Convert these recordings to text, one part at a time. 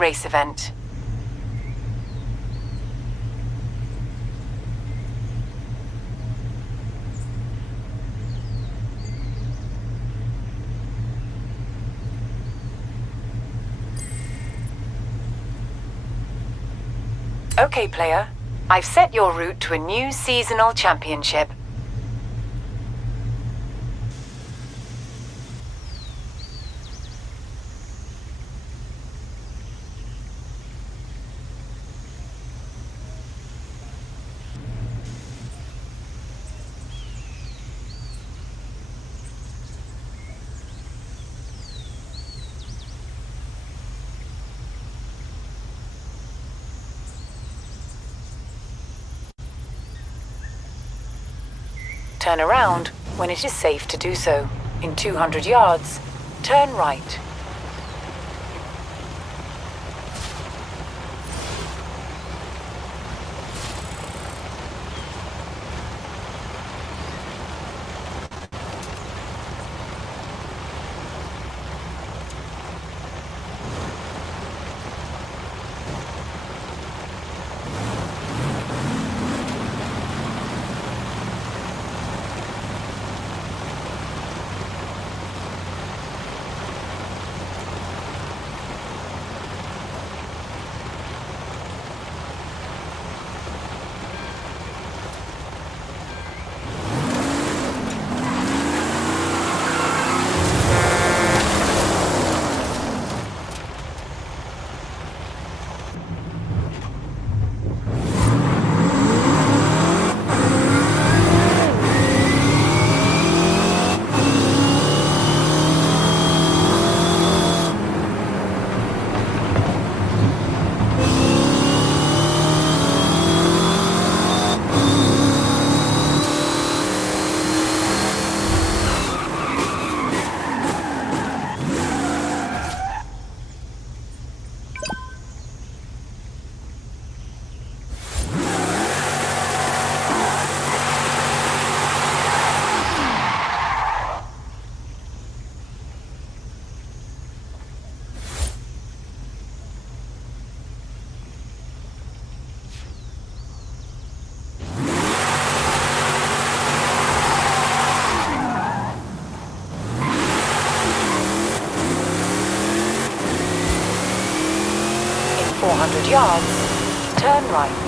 race event. Okay, player. I've set your route to a new seasonal championship. Turn around when it is safe to do so. In 200 yards, turn right. In 400 yards, turn right.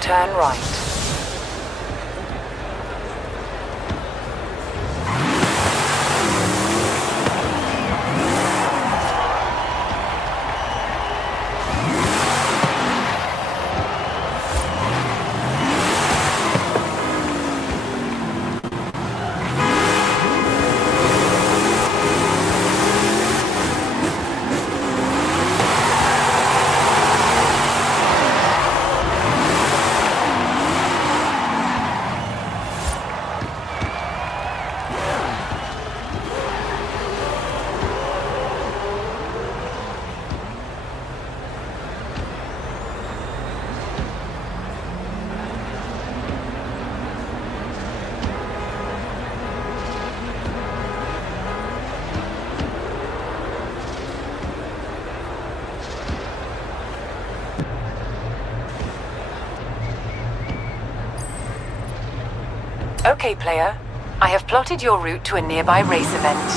Turn right. Okay, player. I have plotted your route to a nearby race event.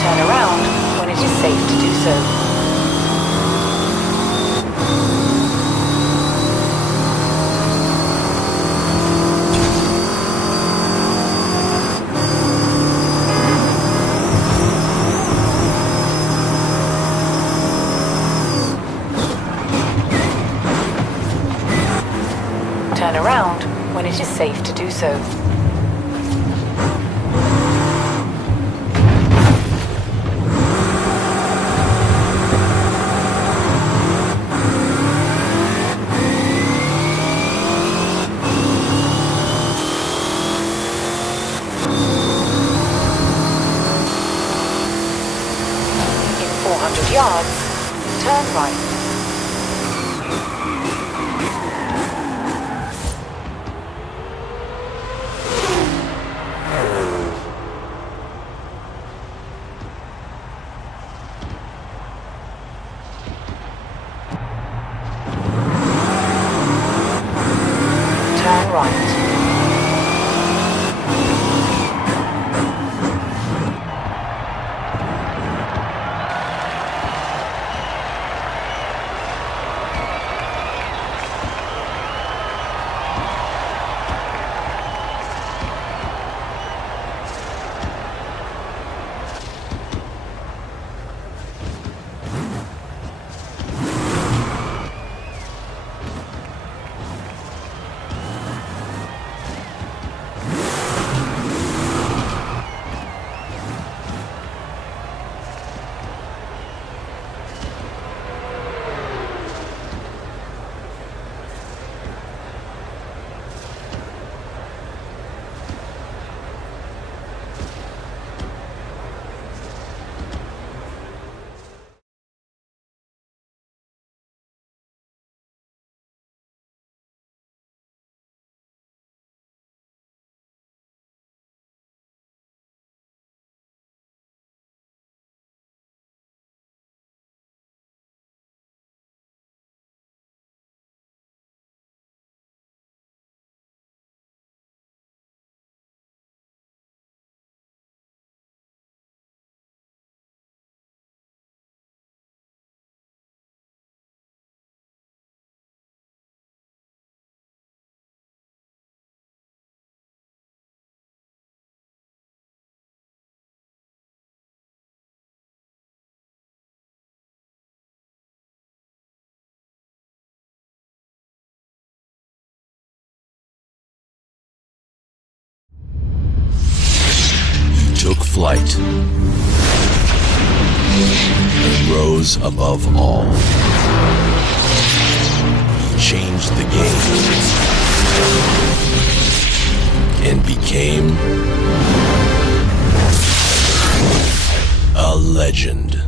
Turn around when it is safe to do so. Turn around when it is safe to do so. yards, turn right. Turn right. Took flight and rose above all. He changed the game and became a legend.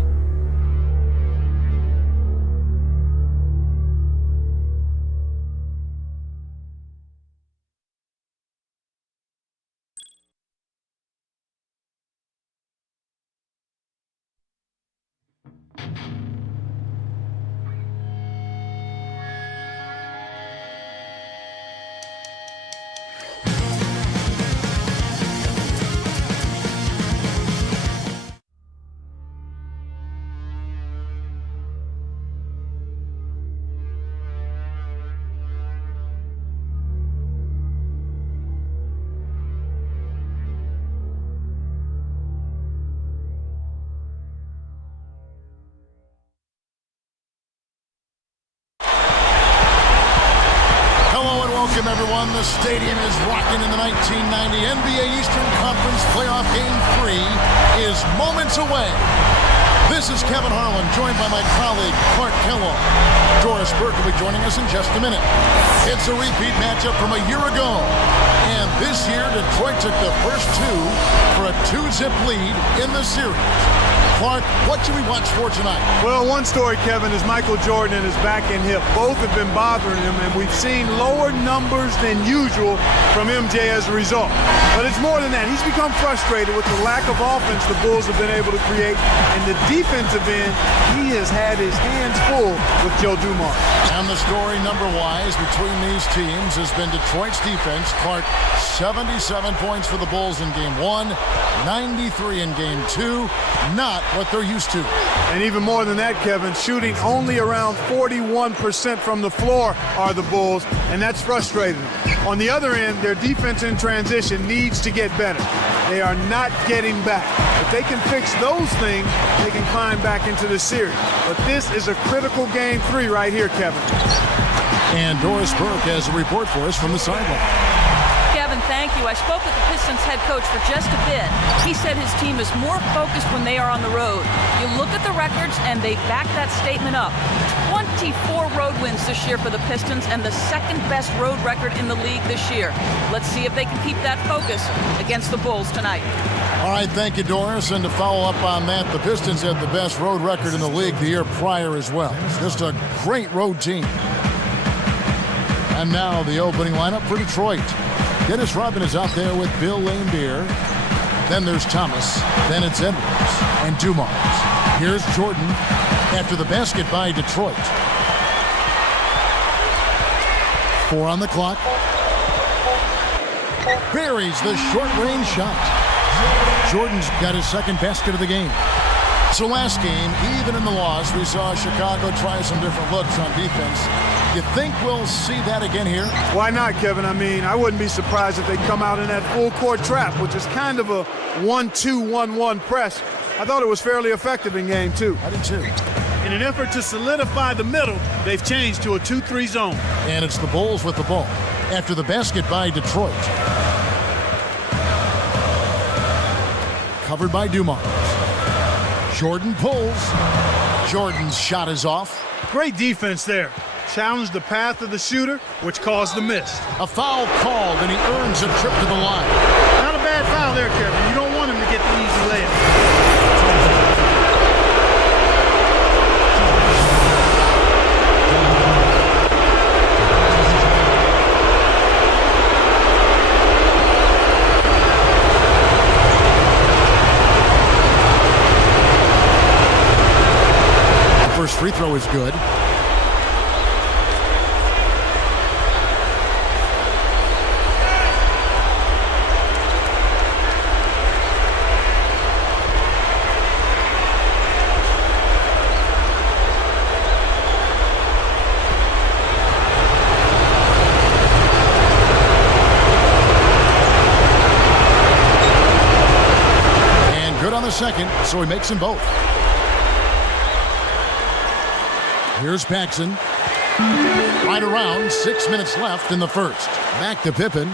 Welcome, everyone. The stadium is rocking in the 1990 NBA Eastern Conference Playoff Game 3 is moments away. This is Kevin Harlan, joined by my colleague, Clark Kellogg. Doris Burke will be joining us in just a minute. It's a repeat matchup from a year ago. And this year, Detroit took the first two for a 2-zip lead in the series. Clark, what should we watch for tonight? Well, one story, Kevin, is Michael Jordan and his back and hip. Both have been bothering him, and we've seen lower numbers than usual from MJ as a result. But it's more than that. He's become frustrated with the lack of offense the Bulls have been able to create. And the defensive end, he has had his hands full with Joe Dumars. And the story number-wise between these teams has been Detroit's defense. Clark, 77 points for the Bulls in Game 1, 93 in Game 2. Not what they're used to. And even more than that, Kevin, shooting only around 41% from the floor are the Bulls, and that's frustrating. On the other end, their defense in transition needs to get better. They are not getting back. If they can fix those things, they can climb back into the series. But this is a critical Game 3 right here, Kevin. And Doris Burke has a report for us from the sideline. Kevin, thank you. I spoke with the Pistons head coach for just a bit. He said his team is more focused when they are on the road. You look at the records, and they back that statement up. 24 road wins this year for the Pistons, and the second-best road record in the league this year. Let's see if they can keep that focus against the Bulls tonight. All right, thank you, Doris. And to follow up on that, the Pistons had the best road record in the league the year prior as well. Just a great road team. And now the opening lineup for Detroit. Dennis Rodman is out there with Bill Laimbeer. Then there's Thomas. Then it's Edwards and Dumars. Here's Jordan after the basket by Detroit. 4 on the clock. Buries the short-range shot. Jordan's got his second basket of the game. So last game, even in the loss, we saw Chicago try some different looks on defense. You think we'll see that again here? Why not, Kevin? I mean, I wouldn't be surprised if they come out in that full-court trap, which is kind of a 1-2-1-1 press. I thought it was fairly effective in game 2. I did too. In an effort to solidify the middle, they've changed to a 2-3 zone. And it's the Bulls with the ball after the basket by Detroit. Covered by Dumars. Jordan pulls. Jordan's shot is off. Great defense there. Challenged the path of the shooter, which caused the miss. A foul called, and he earns a trip to the line. Not a bad foul there, Kevin. You don't want him to get the easy layup. First free throw is good. And good on the second, so he makes them both. Here's Paxson. Right around, 6 minutes left in the first. Back to Pippen.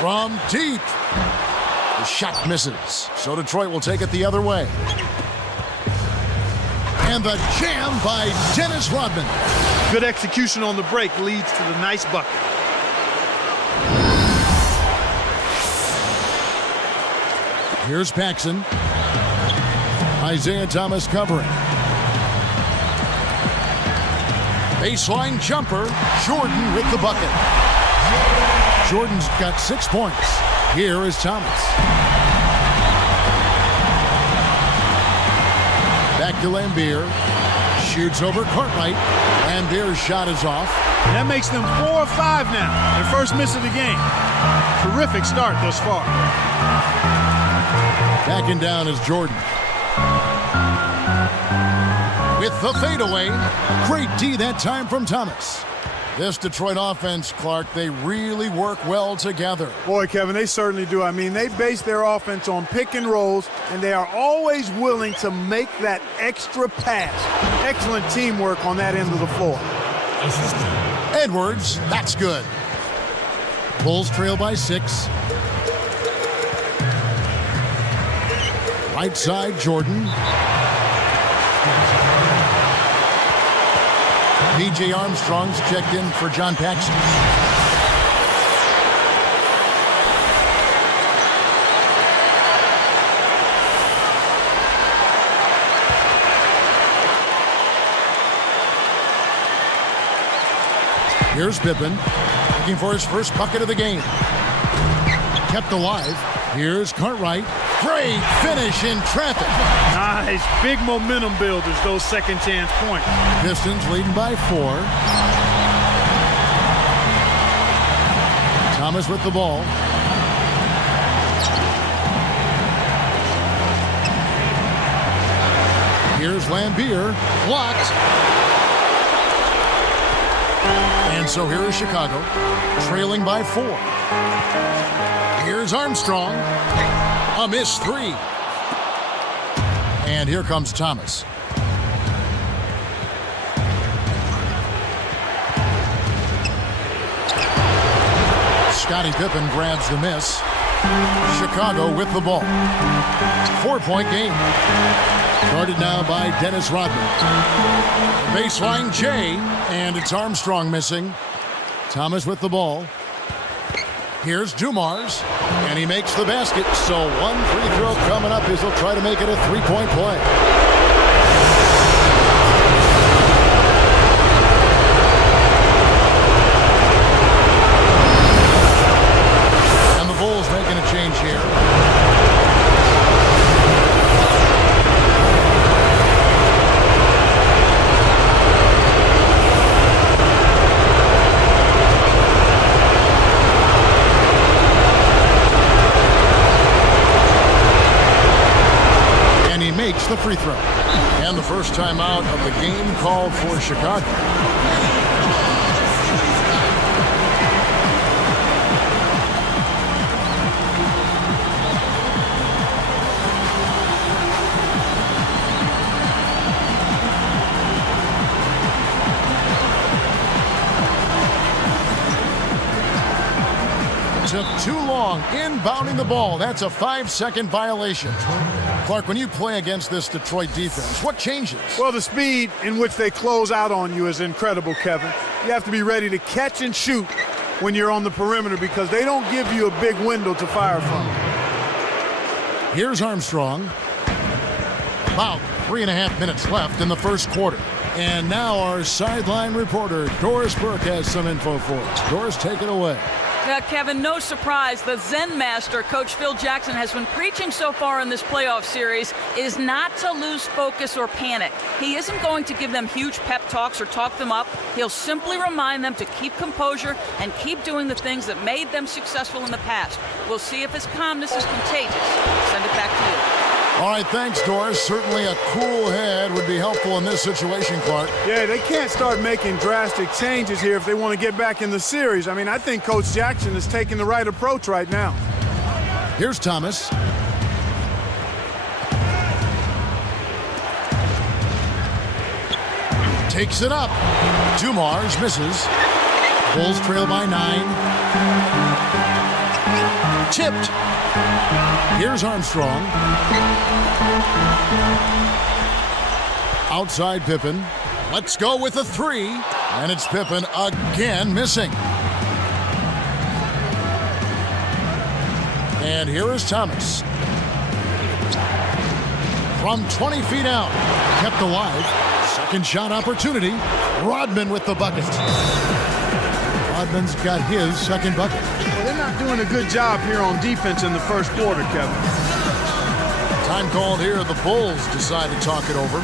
From deep. The shot misses. So Detroit will take it the other way. And the jam by Dennis Rodman. Good execution on the break leads to the nice bucket. Here's Paxson. Isaiah Thomas covering. Baseline jumper. Jordan with the bucket. Jordan's got 6 points. Here is Thomas. Back to Laimbeer. Shoots over Cartwright. Laimbeer's shot is off. And that makes them 4 of 5 now. Their first miss of the game. Terrific start thus far. Backing down is Jordan. With the fadeaway. Great D that time from Thomas. This Detroit offense, Clark, they really work well together. Boy, Kevin, they certainly do. I mean, they base their offense on pick and rolls, and they are always willing to make that extra pass. Excellent teamwork on that end of the floor. Edwards, that's good. Bulls trail by 6. Right side, Jordan. P.J. Armstrong's checked in for John Paxson. Here's Pippen, looking for his first bucket of the game. Kept alive. Here's Cartwright. Great finish in traffic. Nice. Big momentum builders, those second chance points. Pistons leading by 4. Thomas with the ball. Here's Laimbeer. Blocked. And so here is Chicago, trailing by 4. Here's Armstrong. A missed 3. And here comes Thomas. Scottie Pippen grabs the miss. Chicago with the ball. 4-point game. Guarded now by Dennis Rodman. Baseline J, and it's Armstrong missing. Thomas with the ball. Here's Dumars, and he makes the basket. So one free throw coming up as he'll try to make it a three-point play. Making a change here. And he makes the free throw. And the first timeout of the game called for Chicago. Took too long inbounding the ball. That's a 5-second violation. Clark, when you play against this Detroit defense, what changes? Well, the speed in which they close out on you is incredible, Kevin. You have to be ready to catch and shoot when you're on the perimeter because they don't give you a big window to fire from. Here's Armstrong. About 3.5 minutes left in the first quarter. And now our sideline reporter, Doris Burke, has some info for us. Doris, take it away. Kevin, no surprise, the Zen master, Coach Phil Jackson, has been preaching so far in this playoff series is not to lose focus or panic. He isn't going to give them huge pep talks or talk them up. He'll simply remind them to keep composure and keep doing the things that made them successful in the past. We'll see if his calmness is contagious. Send it back to you. All right, thanks, Doris. Certainly a cool head would be helpful in this situation, Clark. Yeah, they can't start making drastic changes here if they want to get back in the series. I mean, I think Coach Jackson is taking the right approach right now. Here's Thomas. Takes it up. Dumars misses. Bulls trail by 9. Tipped. Here's Armstrong. Outside Pippen. Let's go with a 3. And it's Pippen again missing. And here is Thomas. From 20 feet out. Kept alive. Second shot opportunity. Rodman with the bucket. Rodman's got his second bucket. Well, they're not doing a good job here on defense in the first quarter, Kevin. Time called here. The Bulls decide to talk it over.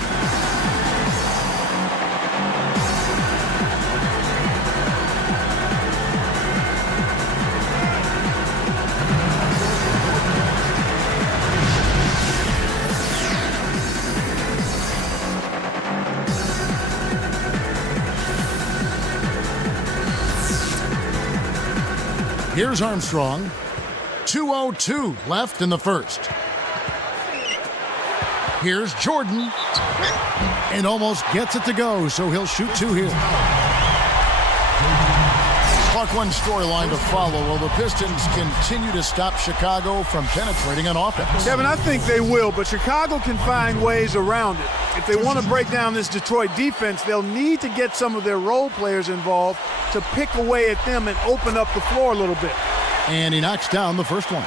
Here's Armstrong. 2:02 left in the first. Here's Jordan. And almost gets it to go, so he'll shoot 2 here. Clark, one storyline to follow. Will the Pistons continue to stop Chicago from penetrating on offense? Kevin, I think they will, but Chicago can find ways around it. If they want to break down this Detroit defense, they'll need to get some of their role players involved to pick away at them and open up the floor a little bit. And he knocks down the first one.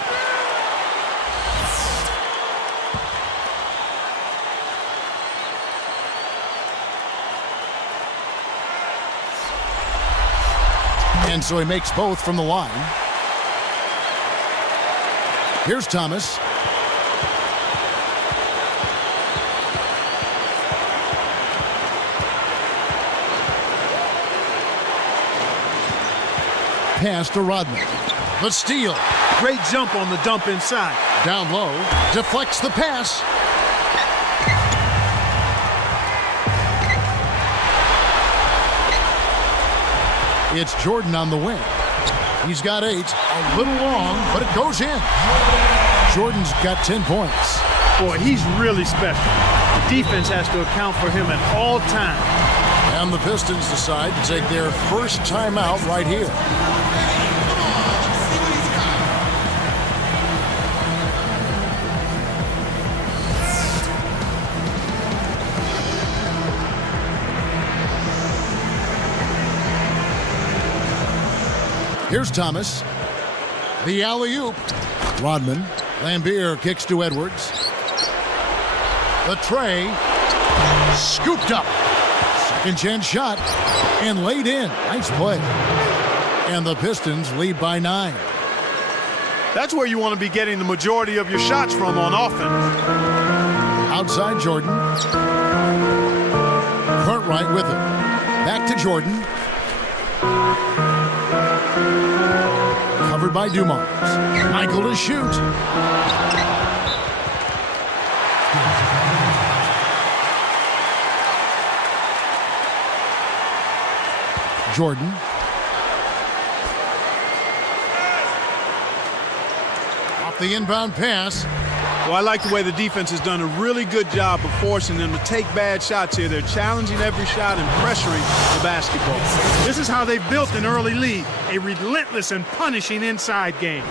And so he makes both from the line. Here's Thomas. Pass to Rodman. The steal. Great jump on the dump inside. Down low. Deflects the pass. It's Jordan on the wing. He's got 8. A little long, but it goes in. Jordan's got 10 points. Boy, he's really special. The defense has to account for him at all times. And the Pistons decide to take their first timeout right here. Here's Thomas. The alley-oop. Rodman. Lambier kicks to Edwards. The tray. Scooped up. Second chance shot. And laid in. Nice play. And the Pistons lead by 9. That's where you want to be getting the majority of your shots from on offense. Outside Jordan. Cartwright with it. Back to Jordan. Covered by Dumars. Michael to shoot. Jordan. Off the inbound pass. Well, I like the way the defense has done a really good job of forcing them to take bad shots here. They're challenging every shot and pressuring the basketball. This is how they built an early lead, a relentless and punishing inside game.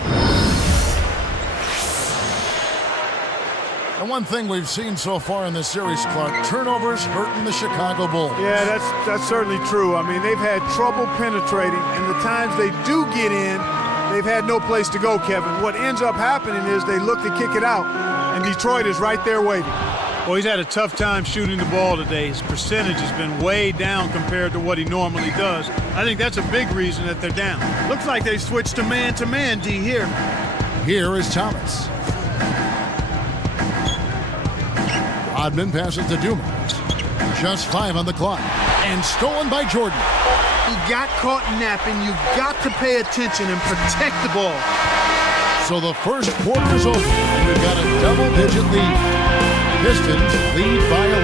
And one thing we've seen so far in this series, Clark, turnovers hurting the Chicago Bulls. Yeah, that's certainly true. I mean, they've had trouble penetrating, and the times they do get in, they've had no place to go, Kevin. What ends up happening is they look to kick it out, and Detroit is right there waiting. Well, he's had a tough time shooting the ball today. His percentage has been way down compared to what he normally does. I think that's a big reason that they're down. Looks like they switched to man, D, here. Here is Thomas. Rodman passes to Dumars. Just 5 on the clock. And stolen by Jordan. He got caught napping. You've got to pay attention and protect the ball. So the first quarter is over, and we've got a double-digit lead. Pistons lead by 11.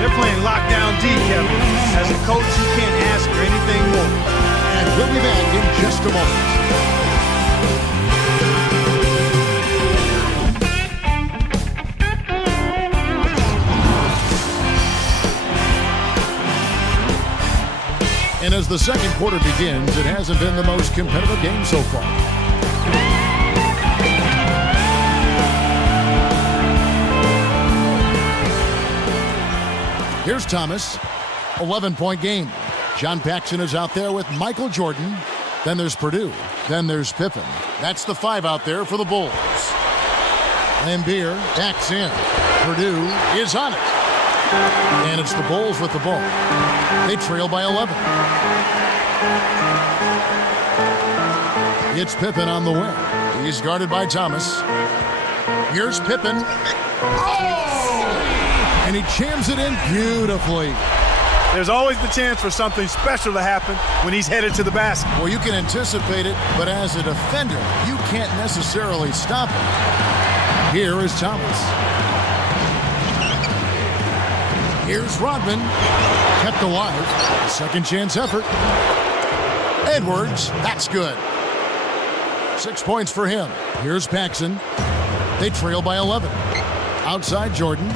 They're playing lockdown D, Kevin. As a coach, you can't ask for anything more. And we'll be back in just a moment. And as the second quarter begins, it hasn't been the most competitive game so far. Here's Thomas, 11-point game. John Paxson is out there with Michael Jordan. Then there's Perdue. Then there's Pippen. That's the 5 out there for the Bulls. Lambier backs in. Perdue is on it. And it's the Bulls with the ball. They trail by 11. It's Pippen on the wing. He's guarded by Thomas. Here's Pippen. Oh! And he jams it in beautifully. There's always the chance for something special to happen when he's headed to the basket. Well, you can anticipate it, but as a defender, you can't necessarily stop it. Here is Thomas. Here's Rodman. Kept alive. Second chance effort. Edwards. That's good. 6 points for him. Here's Paxson. They trail by 11. Outside Jordan.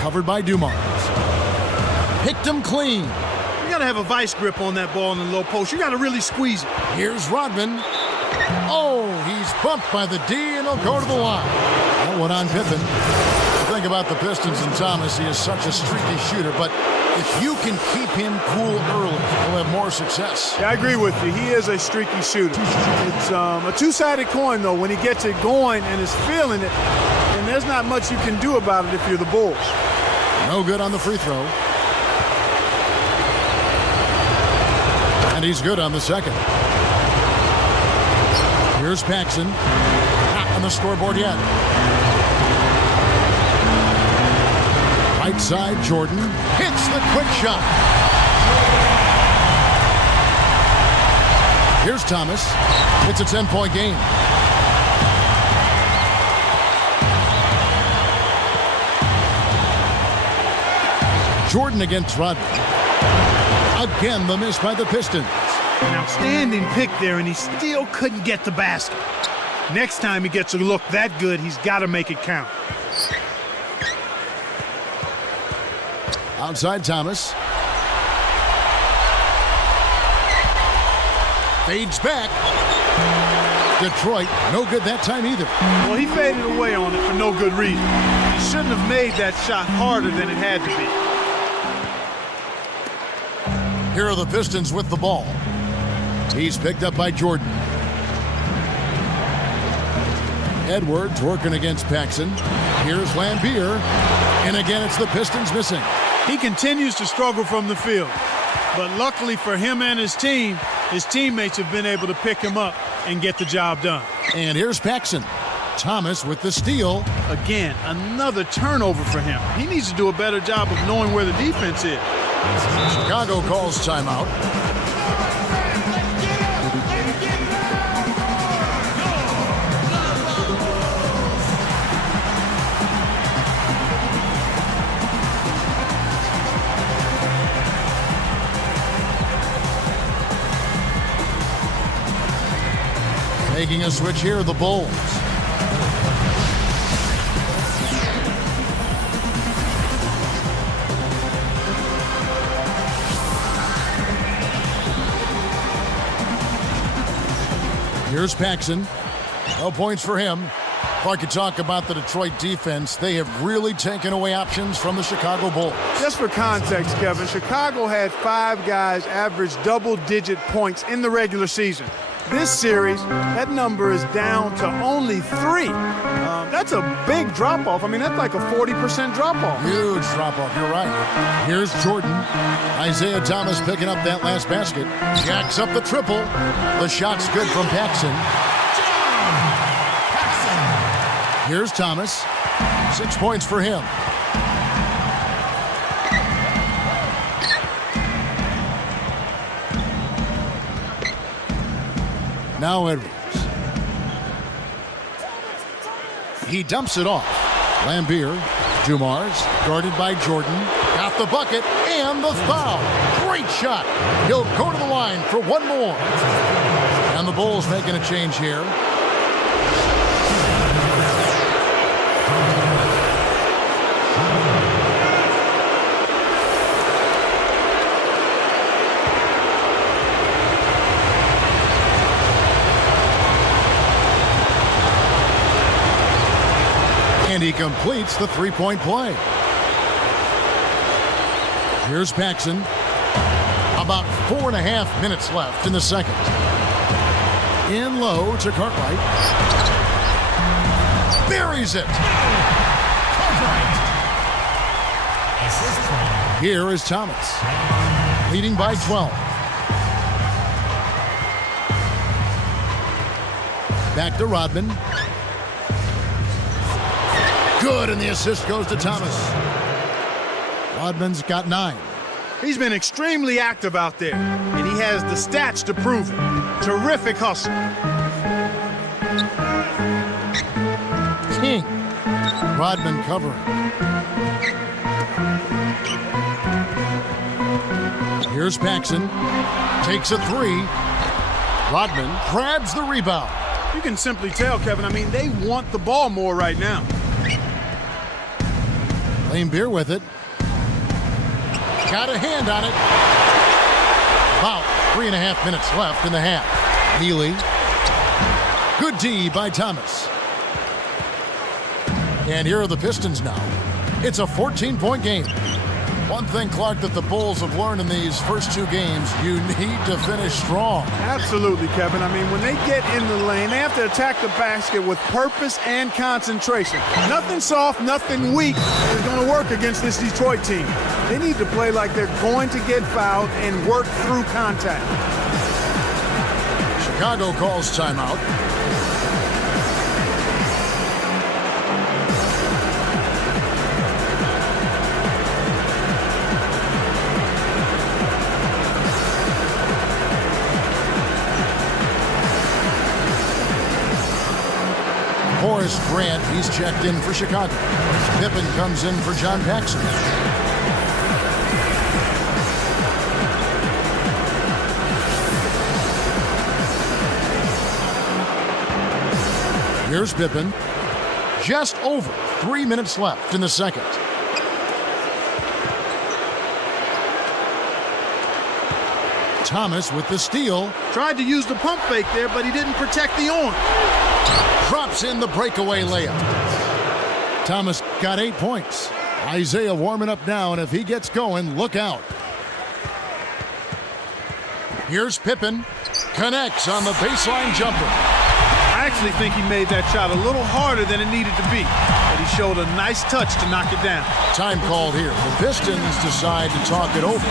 Covered by Dumars. Picked him clean. You got to have a vice grip on that ball in the low post. You got to really squeeze it. Here's Rodman. Oh, he's bumped by the D, and he'll go to the line. That one on Pippen. The thing about the Pistons and Thomas, he is such a streaky shooter, but if you can keep him cool early, he'll have more success. Yeah, I agree with you. He is a streaky shooter. It's a two-sided coin, though. When he gets it going and is feeling it, and there's not much you can do about it if you're the Bulls. No good on the free throw. And he's good on the second. Here's Paxson. Not on the scoreboard yet. Right side, Jordan hits the quick shot. Here's Thomas. It's a 10-point game. Jordan against Rodman. Again, the miss by the Pistons. An outstanding pick there, and he still couldn't get the basket. Next time he gets a look that good, he's got to make it count. Outside Thomas. Fades back. Detroit, no good that time either. Well, he faded away on it for no good reason. He shouldn't have made that shot harder than it had to be. Here are the Pistons with the ball. He's picked up by Jordan. Edwards working against Paxson. Here's Lambier. And again, it's the Pistons missing. He continues to struggle from the field. But luckily for him and his team, his teammates have been able to pick him up and get the job done. And here's Paxson. Thomas with the steal. Again, another turnover for him. He needs to do a better job of knowing where the defense is. Chicago calls timeout. Making a switch here, the Bulls. Here's Paxson. No points for him. If I could talk about the Detroit defense, they have really taken away options from the Chicago Bulls. Just for context, Kevin, Chicago had 5 guys average double-digit points in the regular season. This series, that number is down to only 3. That's a big drop-off. I mean, that's like a 40% drop-off. Huge drop-off, you're right. Here's Jordan. Isaiah Thomas picking up that last basket. Jacks up the triple. The shot's good from Paxson. Here's Thomas. 6 points for him. Now Edwards. He dumps it off. Lambier. Dumars. Guarded by Jordan. Got the bucket and the foul. Great shot. He'll go to the line for one more. And the Bulls making a change here. And he completes the three-point play. Here's Paxson. About 4.5 minutes left in the second. In low to Cartwright. Buries it. Here is Thomas. Leading by 12. Back to Rodman. Good, and the assist goes to Thomas. Rodman's got 9. He's been extremely active out there, and he has the stats to prove it. Terrific hustle. King. Rodman covering. Here's Paxson. Takes a 3. Rodman grabs the rebound. You can simply tell, Kevin, I mean, they want the ball more right now. Lambier with it. Got a hand on it. About 3.5 minutes left in the half. Healy. Good D by Thomas. And here are the Pistons now. It's a 14-point game. One thing, Clark, that the Bulls have learned in these first 2 games, you need to finish strong. Absolutely, Kevin. I mean, when they get in the lane, they have to attack the basket with purpose and concentration. Nothing soft, nothing weak is going to work against this Detroit team. They need to play like they're going to get fouled and work through contact. Chicago calls timeout. Horace Grant, he's checked in for Chicago. Pippen comes in for John Paxson. Here's Pippen. Just over 3 minutes left in the second. Thomas with the steal. Tried to use the pump fake there, but he didn't protect the arm. Drops in the breakaway layup. Thomas got 8 points. Isaiah warming up now, and if he gets going, look out. Here's Pippen. connects on the baseline jumper. I actually think he made that shot a little harder than it needed to be, but he showed a nice touch to knock it down. Time called here. The Pistons decide to talk it over.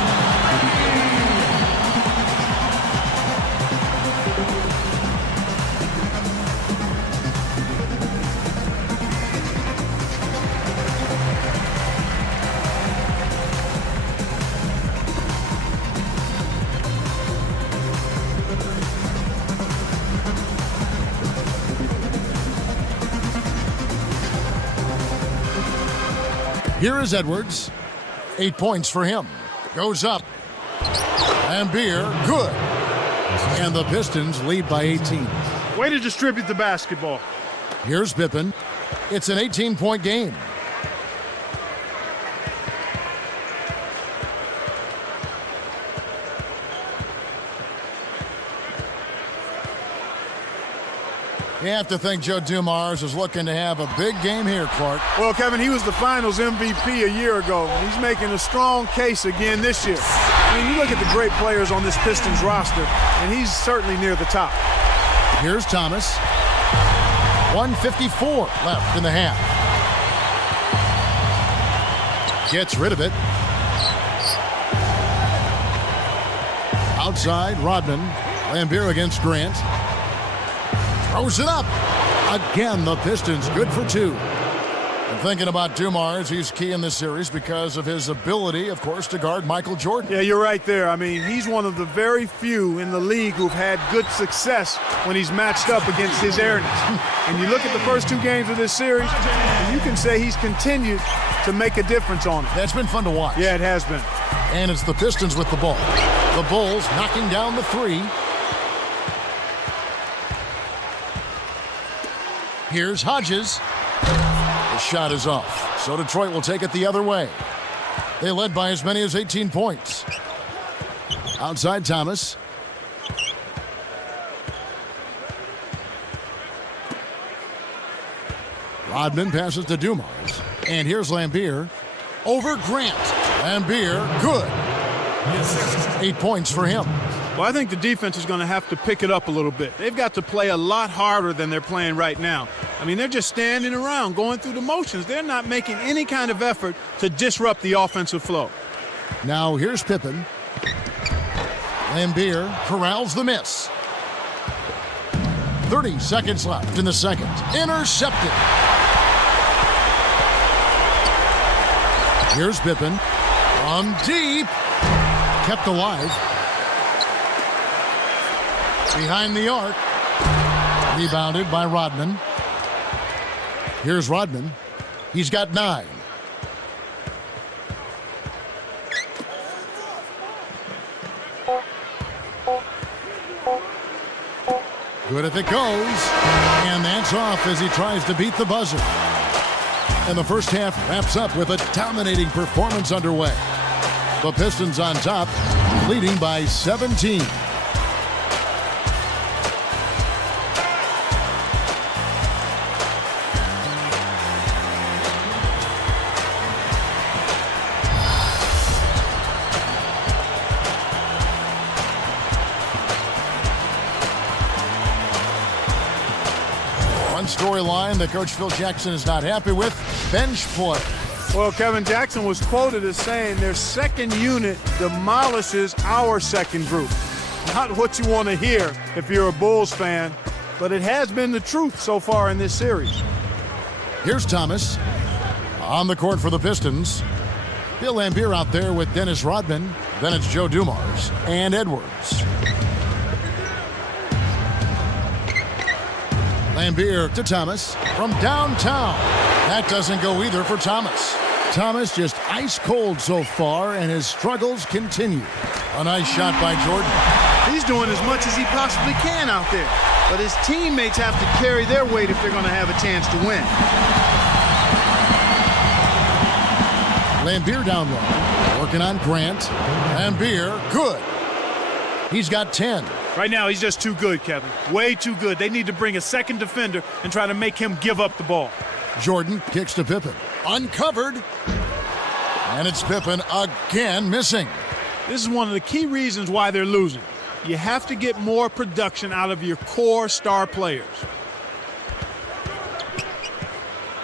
Here is Edwards. 8 points for him. Goes up. Laimbeer, good. And the Pistons lead by 18. Way to distribute the basketball. Here's Pippen. It's an 18-point game. You have to think Joe Dumars is looking to have a big game here, Clark. Well, Kevin, he was the Finals MVP a year ago. He's making a strong case again this year. I mean, you look at the great players on this Pistons roster, and he's certainly near the top. Here's Thomas. 1:54 left in the half. Gets rid of it. Outside, Rodman. Laimbeer against Grant. Throws it up. Again, the Pistons good for two. And thinking about Dumars, he's key in this series because of his ability, of course, to guard Michael Jordan. Yeah, you're right there. I mean, he's one of the very few in the league who've had good success when he's matched up against his airness. And you look at the first two games of this series, and you can say he's continued to make a difference on it. That's been fun to watch. Yeah, it has been. And it's the Pistons with the ball. The Bulls knocking down the three. Here's Hodges. The shot is off, so Detroit will take it the other way. They led by as many as 18 points. Outside Thomas. Rodman passes to Dumars. And here's Laimbeer. Over Grant. Laimbeer, good. 8 points for him. Well, I think the defense is going to have to pick it up a little bit. They've got to play a lot harder than they're playing right now. I mean, they're just standing around, going through the motions. They're not making any kind of effort to disrupt the offensive flow. Now here's Pippen. Laimbeer corrals the miss. 30 seconds left in the second. Intercepted. Here's Pippen. From deep. Kept alive. Behind the arc. Rebounded by Rodman. Here's Rodman. He's got 9. Good if it goes. And that's off as he tries to beat the buzzer. And the first half wraps up with a dominating performance underway. The Pistons on top, leading by 17. Storyline that Coach Phil Jackson is not happy with, bench play. Well, Kevin Jackson was quoted as saying their second unit demolishes our second group. Not what you want to hear if you're a Bulls fan, but it has been the truth so far in this series. Here's Thomas on the court for the Pistons. Bill Laimbeer out there with Dennis Rodman. Then it's Joe Dumars and Edwards. Laimbeer to Thomas from downtown. That doesn't go either for Thomas. Thomas just ice cold so far, and his struggles continue. A nice shot by Jordan. He's doing as much as he possibly can out there, but his teammates have to carry their weight if they're going to have a chance to win. Laimbeer down low, working on Grant. Laimbeer, good. He's got 10. Right now, he's just too good, Kevin. Way too good. They need to bring a second defender and try to make him give up the ball. Jordan kicks to Pippen. Uncovered. And it's Pippen again missing. This is one of the key reasons why they're losing. You have to get more production out of your core star players.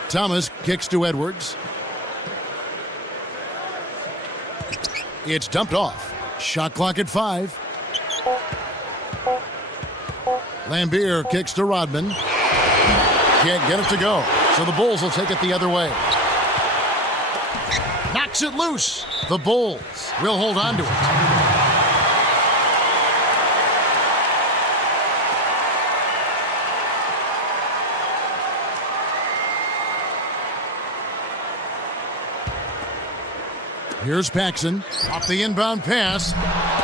Thomas kicks to Edwards. It's dumped off. Shot clock at 5. Lambier kicks to Rodman. Can't get it to go, so the Bulls will take it the other way. Knocks it loose. The Bulls will hold on to it. Here's Paxson off the inbound pass,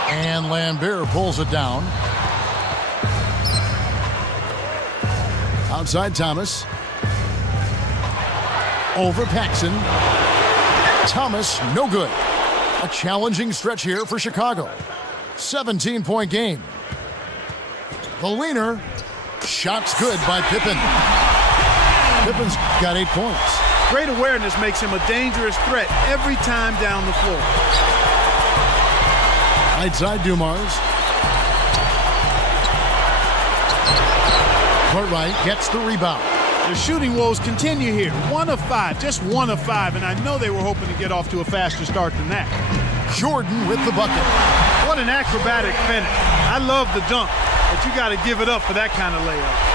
and Lambier pulls it down. Outside Thomas. Over Paxson. Thomas, no good. A challenging stretch here for Chicago. 17-point game. The leaner. Shots good by Pippen. Pippen's got 8 points. Great awareness makes him a dangerous threat every time down the floor. Outside Dumars. Cartwright gets the rebound. The shooting woes continue here. 1 of 5, just 1 of 5, and I know they were hoping to get off to a faster start than that. Jordan with the bucket. What an acrobatic finish. I love the dunk, but you got to give it up for that kind of layup.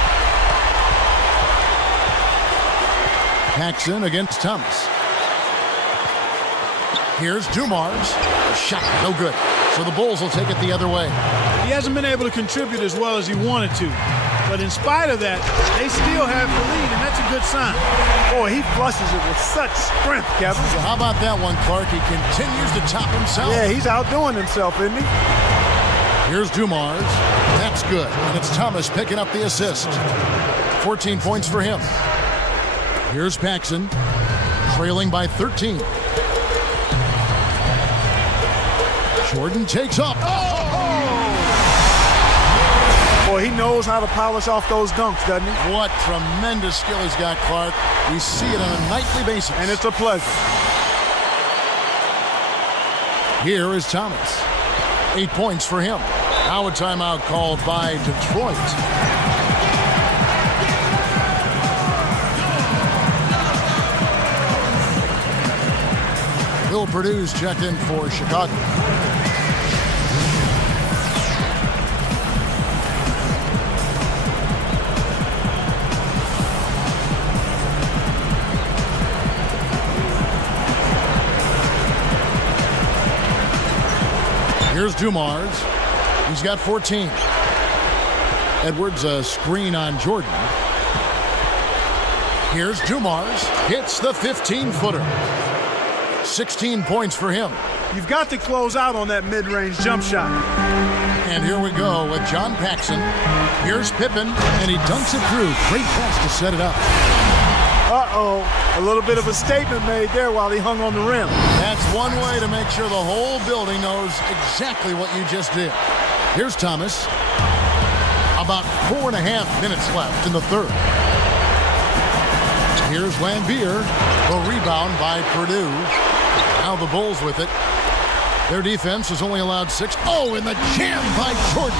Paxson against Thomas. Here's Dumars. Shot no good. So the Bulls will take it the other way. He hasn't been able to contribute as well as he wanted to. But in spite of that, they still have the lead, and that's a good sign. Boy, he flushes it with such strength, Kevin. So how about that one, Clark? He continues to top himself. Yeah, he's outdoing himself, isn't he? Here's Dumars. That's good. And it's Thomas picking up the assist. 14 points for him. Here's Paxson, trailing by 13. Jordan takes up. Boy, he knows how to polish off those dunks, doesn't he? What tremendous skill he's got, Clark. We see it on a nightly basis. And it's a pleasure. Here is Thomas. 8 points for him. Now a timeout called by Detroit. Bill Purdue's checked in for Chicago. Here's Dumars. He's got 14. Edwards, a screen on Jordan. Here's Dumars. Hits the 15-footer. 16 points for him. You've got to close out on that mid-range jump shot. And here we go with John Paxson. Here's Pippen, and he dunks it through. Great pass to set it up. Uh-oh. A little bit of a statement made there while he hung on the rim. That's one way to make sure the whole building knows exactly what you just did. Here's Thomas. About 4.5 minutes left in the third. Here's Lambier. The rebound by Purdue. Now the Bulls with it. Their defense has only allowed 6. Oh, and the jam by Jordan.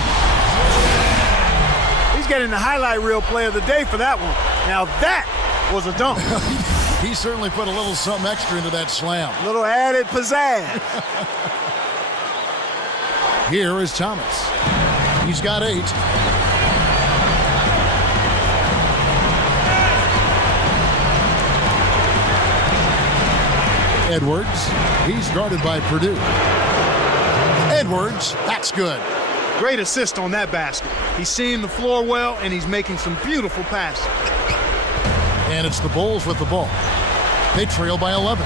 He's getting the highlight reel play of the day for that one. Now that was a dunk. He certainly put a little something extra into that slam. Little added pizzazz. Here is Thomas. He's got 8. Edwards. He's guarded by Purdue. Edwards. That's good. Great assist on that basket. He's seeing the floor well, and he's making some beautiful passes. And it's the Bulls with the ball. They trail by 11.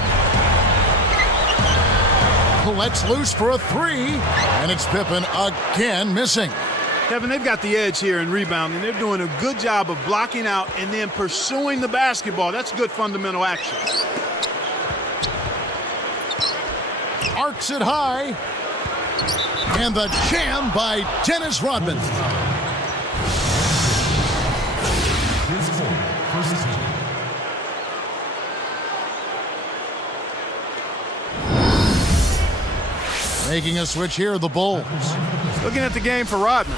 Let's loose for a 3. And it's Pippen again missing. Kevin, they've got the edge here in rebounding. They're doing a good job of blocking out and then pursuing the basketball. That's good fundamental action. Arcs it high. And the jam by Dennis Rodman. Making a switch here, the Bulls. Looking at the game for Rodman,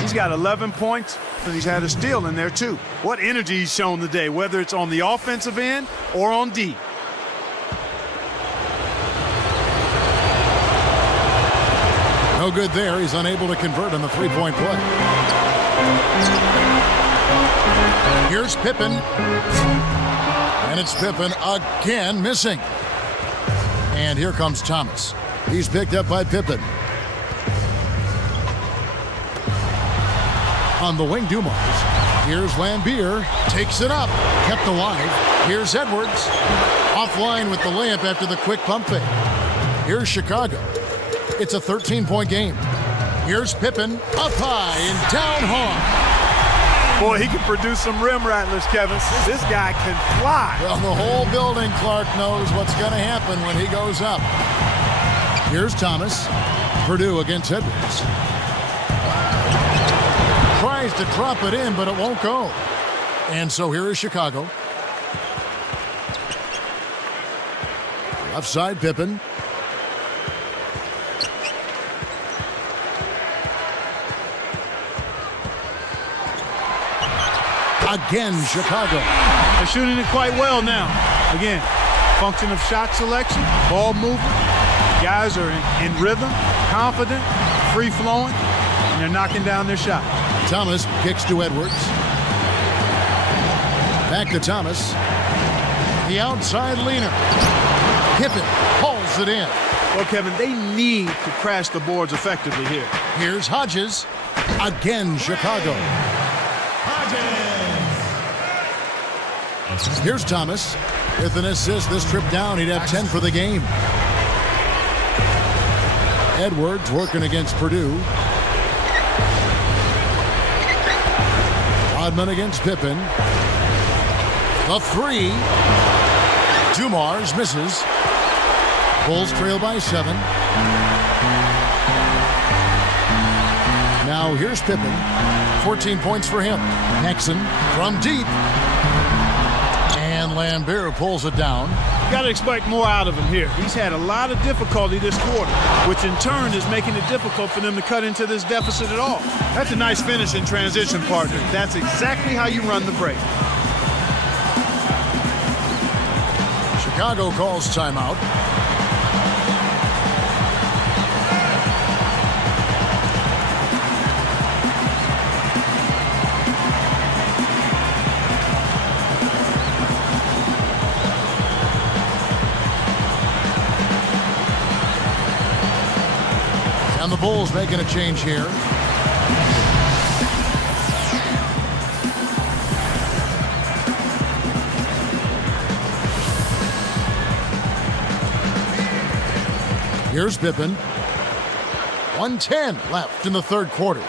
he's got 11 points, and he's had a steal in there too. What energy he's shown today, whether it's on the offensive end or on D. No good there. He's unable to convert on the three-point play. Here's Pippen. And it's Pippen again missing. And here comes Thomas. He's picked up by Pippen. On the wing, Dumars. Here's Lambier. Takes it up. Kept alive. Here's Edwards. Offline with the layup after the quick pump fake. Here's Chicago. It's a 13-point game. Here's Pippen. Up high and down hard. Boy, he can produce some rim rattlers, Kevin. This guy can fly. Well, the whole building, Clark, knows what's going to happen when he goes up. Here's Thomas. Purdue against Edwards. Tries to drop it in, but it won't go. And so here is Chicago. Left side, Pippen. Again, Chicago. They're shooting it quite well now. Again, function of shot selection, ball movement. Guys are in rhythm, confident, free-flowing, and they're knocking down their shot. Thomas kicks to Edwards. Back to Thomas. The outside leaner. Pippen pulls it in. Well, Kevin, they need to crash the boards effectively here. Here's Hodges. Again, Chicago. Here's Thomas. With an assist this trip down, he'd have 10 for the game. Edwards working against Purdue. Rodman against Pippen. The three. Dumars misses. Bulls trail by 7. Now here's Pippen. 14 points for him. Nexon from deep. And Lambier pulls it down. You got to expect more out of him here. He's had a lot of difficulty this quarter, which in turn is making it difficult for them to cut into this deficit at all. That's a nice finish in transition, partner. That's exactly how you run the break. Chicago calls timeout. And the Bulls making a change here. Here's Pippen. 1:10 left in the third quarter.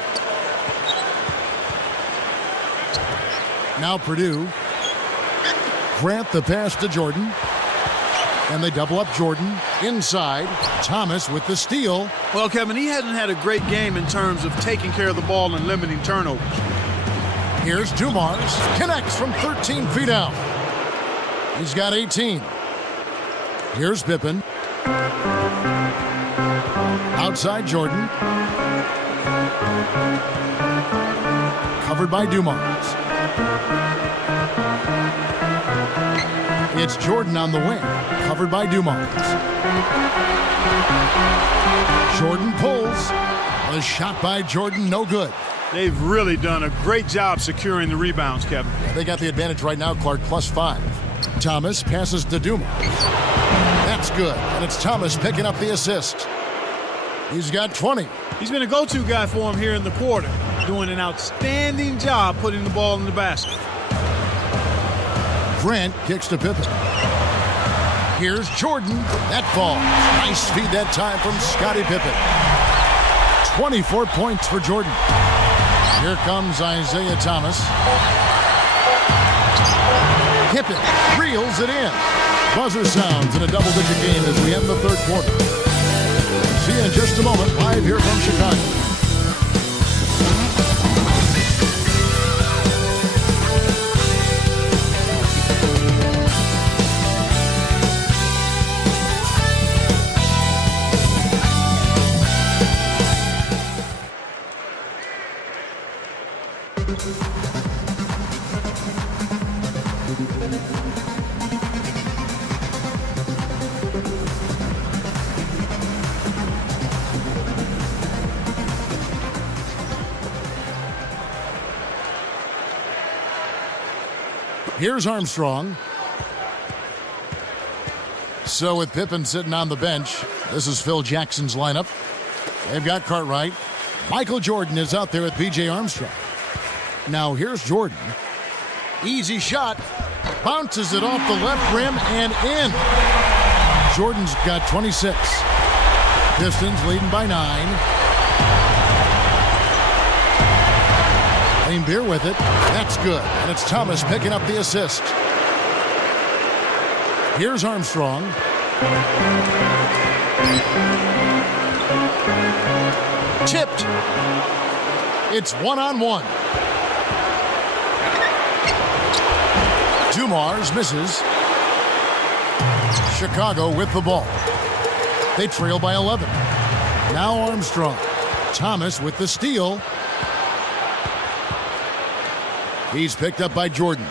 Now Purdue. Grant the pass to Jordan. And they double up Jordan. Inside, Thomas with the steal. Well, Kevin, he hasn't had a great game in terms of taking care of the ball and limiting turnovers. Here's Dumars. Connects from 13 feet out. He's got 18. Here's Pippen. Outside Jordan. Covered by Dumars. It's Jordan on the wing. Covered by Dumars. Jordan pulls. A shot by Jordan, no good. They've really done a great job securing the rebounds, Kevin. They got the advantage right now, Clark, +5. Thomas passes to Dumars. That's good, and it's Thomas picking up the assist. He's got 20. He's been a go-to guy for him here in the quarter, doing an outstanding job putting the ball in the basket. Grant kicks to Pippen. Here's Jordan. That falls. Nice feed that time from Scottie Pippen. 24 points for Jordan. Here comes Isaiah Thomas. Pippen reels it in. Buzzer sounds in a double-digit game as we end the third quarter. See you in just a moment, live here from Chicago. Here's Armstrong. So with Pippen sitting on the bench, this is Phil Jackson's lineup. They've got Cartwright. Michael Jordan is out there with P.J. Armstrong. Now here's Jordan. Easy shot. Bounces it off the left rim and in. Jordan's got 26. Pistons leading by 9. Beer with it. That's good. And it's Thomas picking up the assist. Here's Armstrong. Tipped. It's 1-on-1. Dumars misses. Chicago with the ball. They trail by 11. Now Armstrong. Thomas with the steal. He's picked up by Jordan.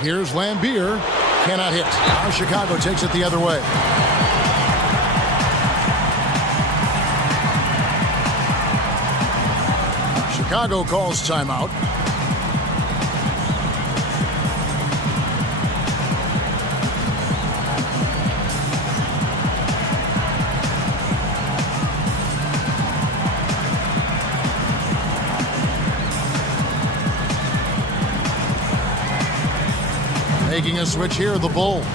Here's Lambeer. Cannot hit. Now Chicago takes it the other way. Chicago calls timeout. Making a switch here, the Bulls.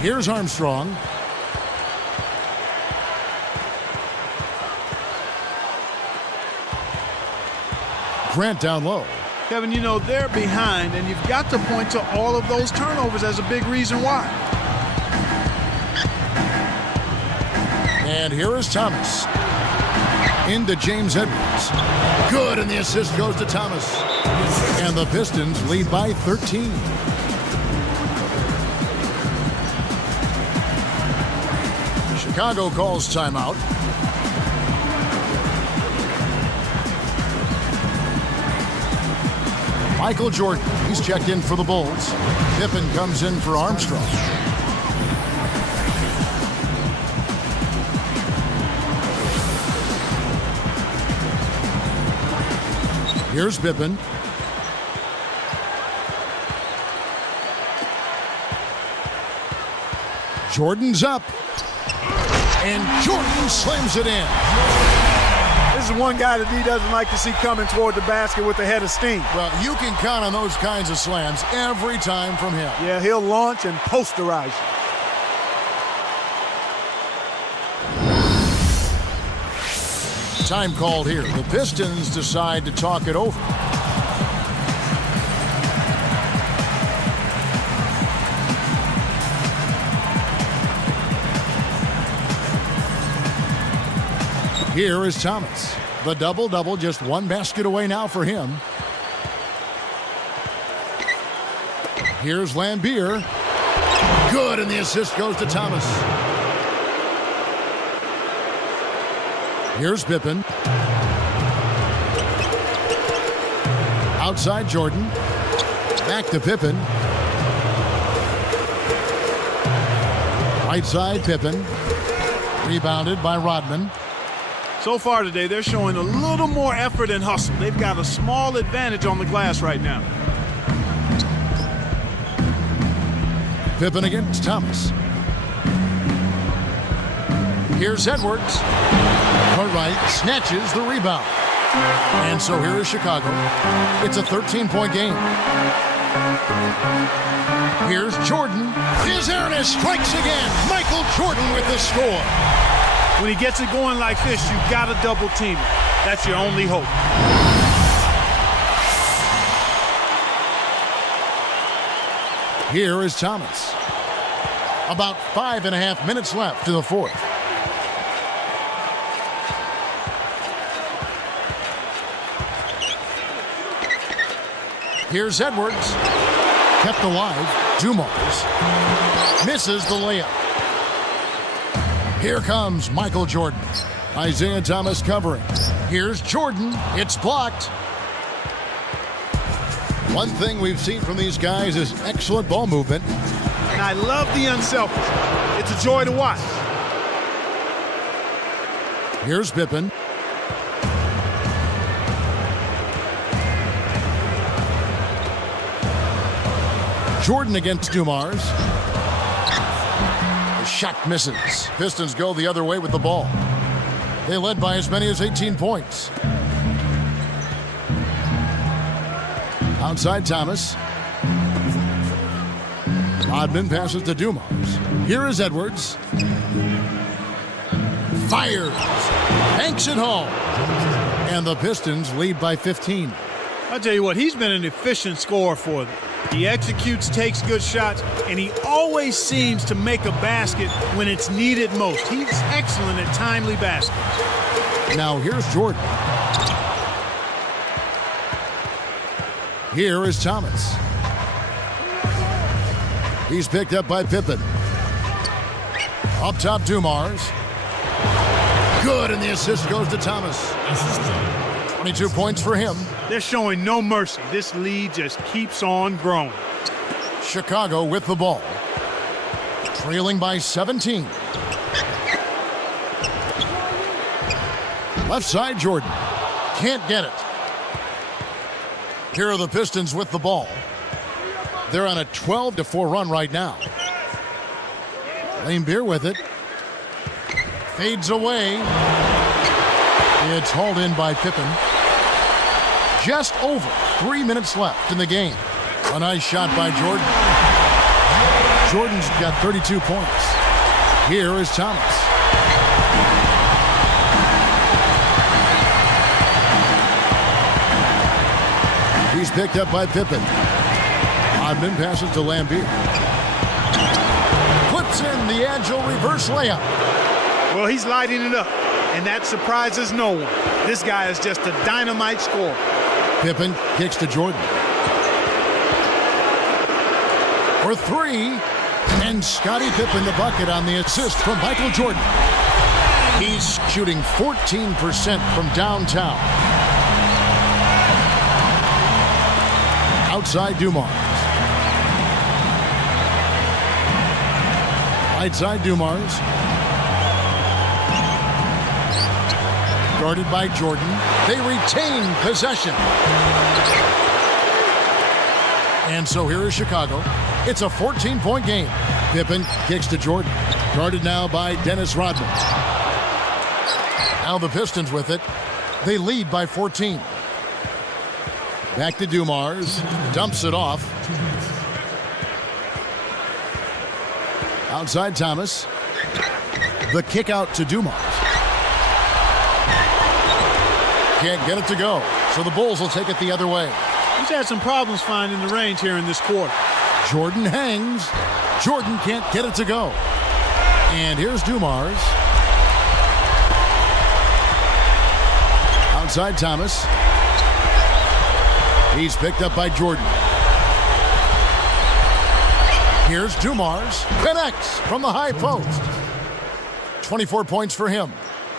Here's Armstrong. Grant down low. Kevin, you know, they're behind, and you've got to point to all of those turnovers as a big reason why. And here is Thomas. Into James Edwards. Good, and the assist goes to Thomas. And the Pistons lead by 13. Chicago calls timeout. Michael Jordan, he's checked in for the Bulls. Pippen comes in for Armstrong. Here's Pippen. Jordan's up. And Jordan slams it in. This is one guy that he doesn't like to see coming toward the basket with a head of steam. Well, you can count on those kinds of slams every time from him. Yeah, he'll launch and posterize you. Time called here. The Pistons decide to talk it over. Here is Thomas. The double-double, just one basket away now for him. Here's Lambeer. Good, and the assist goes to Thomas. Here's Pippen. Outside Jordan. Back to Pippen. Right side Pippen. Rebounded by Rodman. So far today, they're showing a little more effort and hustle. They've got a small advantage on the glass right now. Pippen against Thomas. Here's Edwards. Cartwright snatches the rebound. And so here is Chicago. It's a 13-point game. Here's Jordan. His airness strikes again. Michael Jordan with the score. When he gets it going like this, you've got to double team it. That's your only hope. Here is Thomas. About 5.5 minutes left to the fourth. Here's Edwards. Kept alive. Dumars misses the layup. Here comes Michael Jordan. Isaiah Thomas covering. Here's Jordan. It's blocked. One thing we've seen from these guys is excellent ball movement. And I love the unselfish. It's a joy to watch. Here's Pippen. Jordan against Dumars. The shot misses. Pistons go the other way with the ball. They led by as many as 18 points. Outside Thomas. Rodman passes to Dumars. Here is Edwards. Fires. Banks it home. And the Pistons lead by 15. I'll tell you what, he's been an efficient scorer for them. He executes, takes good shots, and he always seems to make a basket when it's needed most. He's excellent at timely baskets. Now here's Jordan. Here is Thomas. He's picked up by Pippen. Up top, Dumars. Good, and the assist goes to Thomas. 22 points for him. They're showing no mercy. This lead just keeps on growing. Chicago with the ball. Trailing by 17. Left side, Jordan. Can't get it. Here are the Pistons with the ball. They're on a 12-4 run right now. Lane Beer with it. Fades away. It's hauled in by Pippen. Just over 3 minutes left in the game. A nice shot by Jordan. Jordan's got 32 points. Here is Thomas. He's picked up by Pippen. Rodman passes to Lambeer. Puts in the agile reverse layup. Well, he's lighting it up, and that surprises no one. This guy is just a dynamite scorer. Pippen kicks to Jordan. For three, and Scottie Pippen the bucket on the assist from Michael Jordan. He's shooting 14% from downtown. Outside Dumars. Right side Dumars. Guarded by Jordan. They retain possession. And so here is Chicago. It's a 14-point game. Pippen kicks to Jordan. Guarded now by Dennis Rodman. Now the Pistons with it. They lead by 14. Back to Dumars. Dumps it off. Outside Thomas. The kick out to Dumars. Can't get it to go. So the Bulls will take it the other way. He's had some problems finding the range here in this quarter. Jordan hangs. Jordan can't get it to go. And here's Dumars. Outside Thomas. He's picked up by Jordan. Here's Dumars. Connects from the high post. 24 points for him.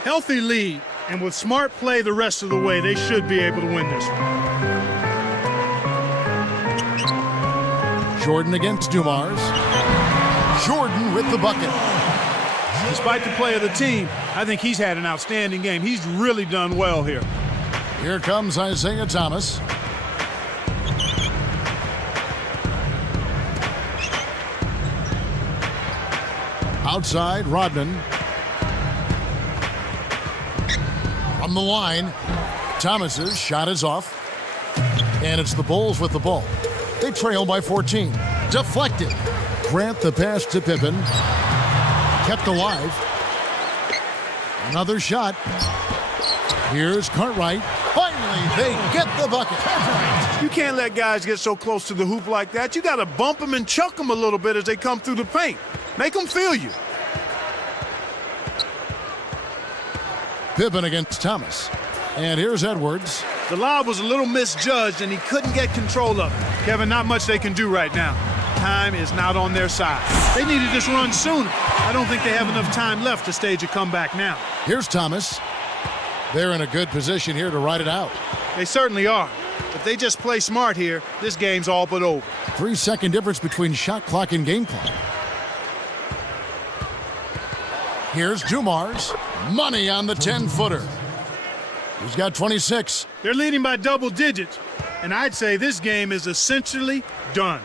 Healthy lead, and with smart play the rest of the way, they should be able to win this one. Jordan against Dumars. Jordan with the bucket. Despite the play of the team, I think he's had an outstanding game. He's really done well here. Here comes Isaiah Thomas. Outside, Rodman. From the line, Thomas's shot is off. And it's the Bulls with the ball. They trail by 14. Deflected. Grant the pass to Pippen. Kept alive. Another shot. Here's Cartwright. Finally, they get the bucket. You can't let guys get so close to the hoop like that. You got to bump them and chuck them a little bit as they come through the paint. Make them feel you. Pippen against Thomas. And here's Edwards. The lob was a little misjudged, and he couldn't get control of it. Kevin, not much they can do right now. time is not on their side. They needed this run sooner. I don't think they have enough time left to stage a comeback now. Here's Thomas. They're in a good position here to ride it out. They certainly are. If they just play smart here, this game's all but over. 3-second difference between shot clock and game clock. Here's Dumars. Money on the 10-footer. He's got 26. They're leading by double digits, and I'd say this game is essentially done.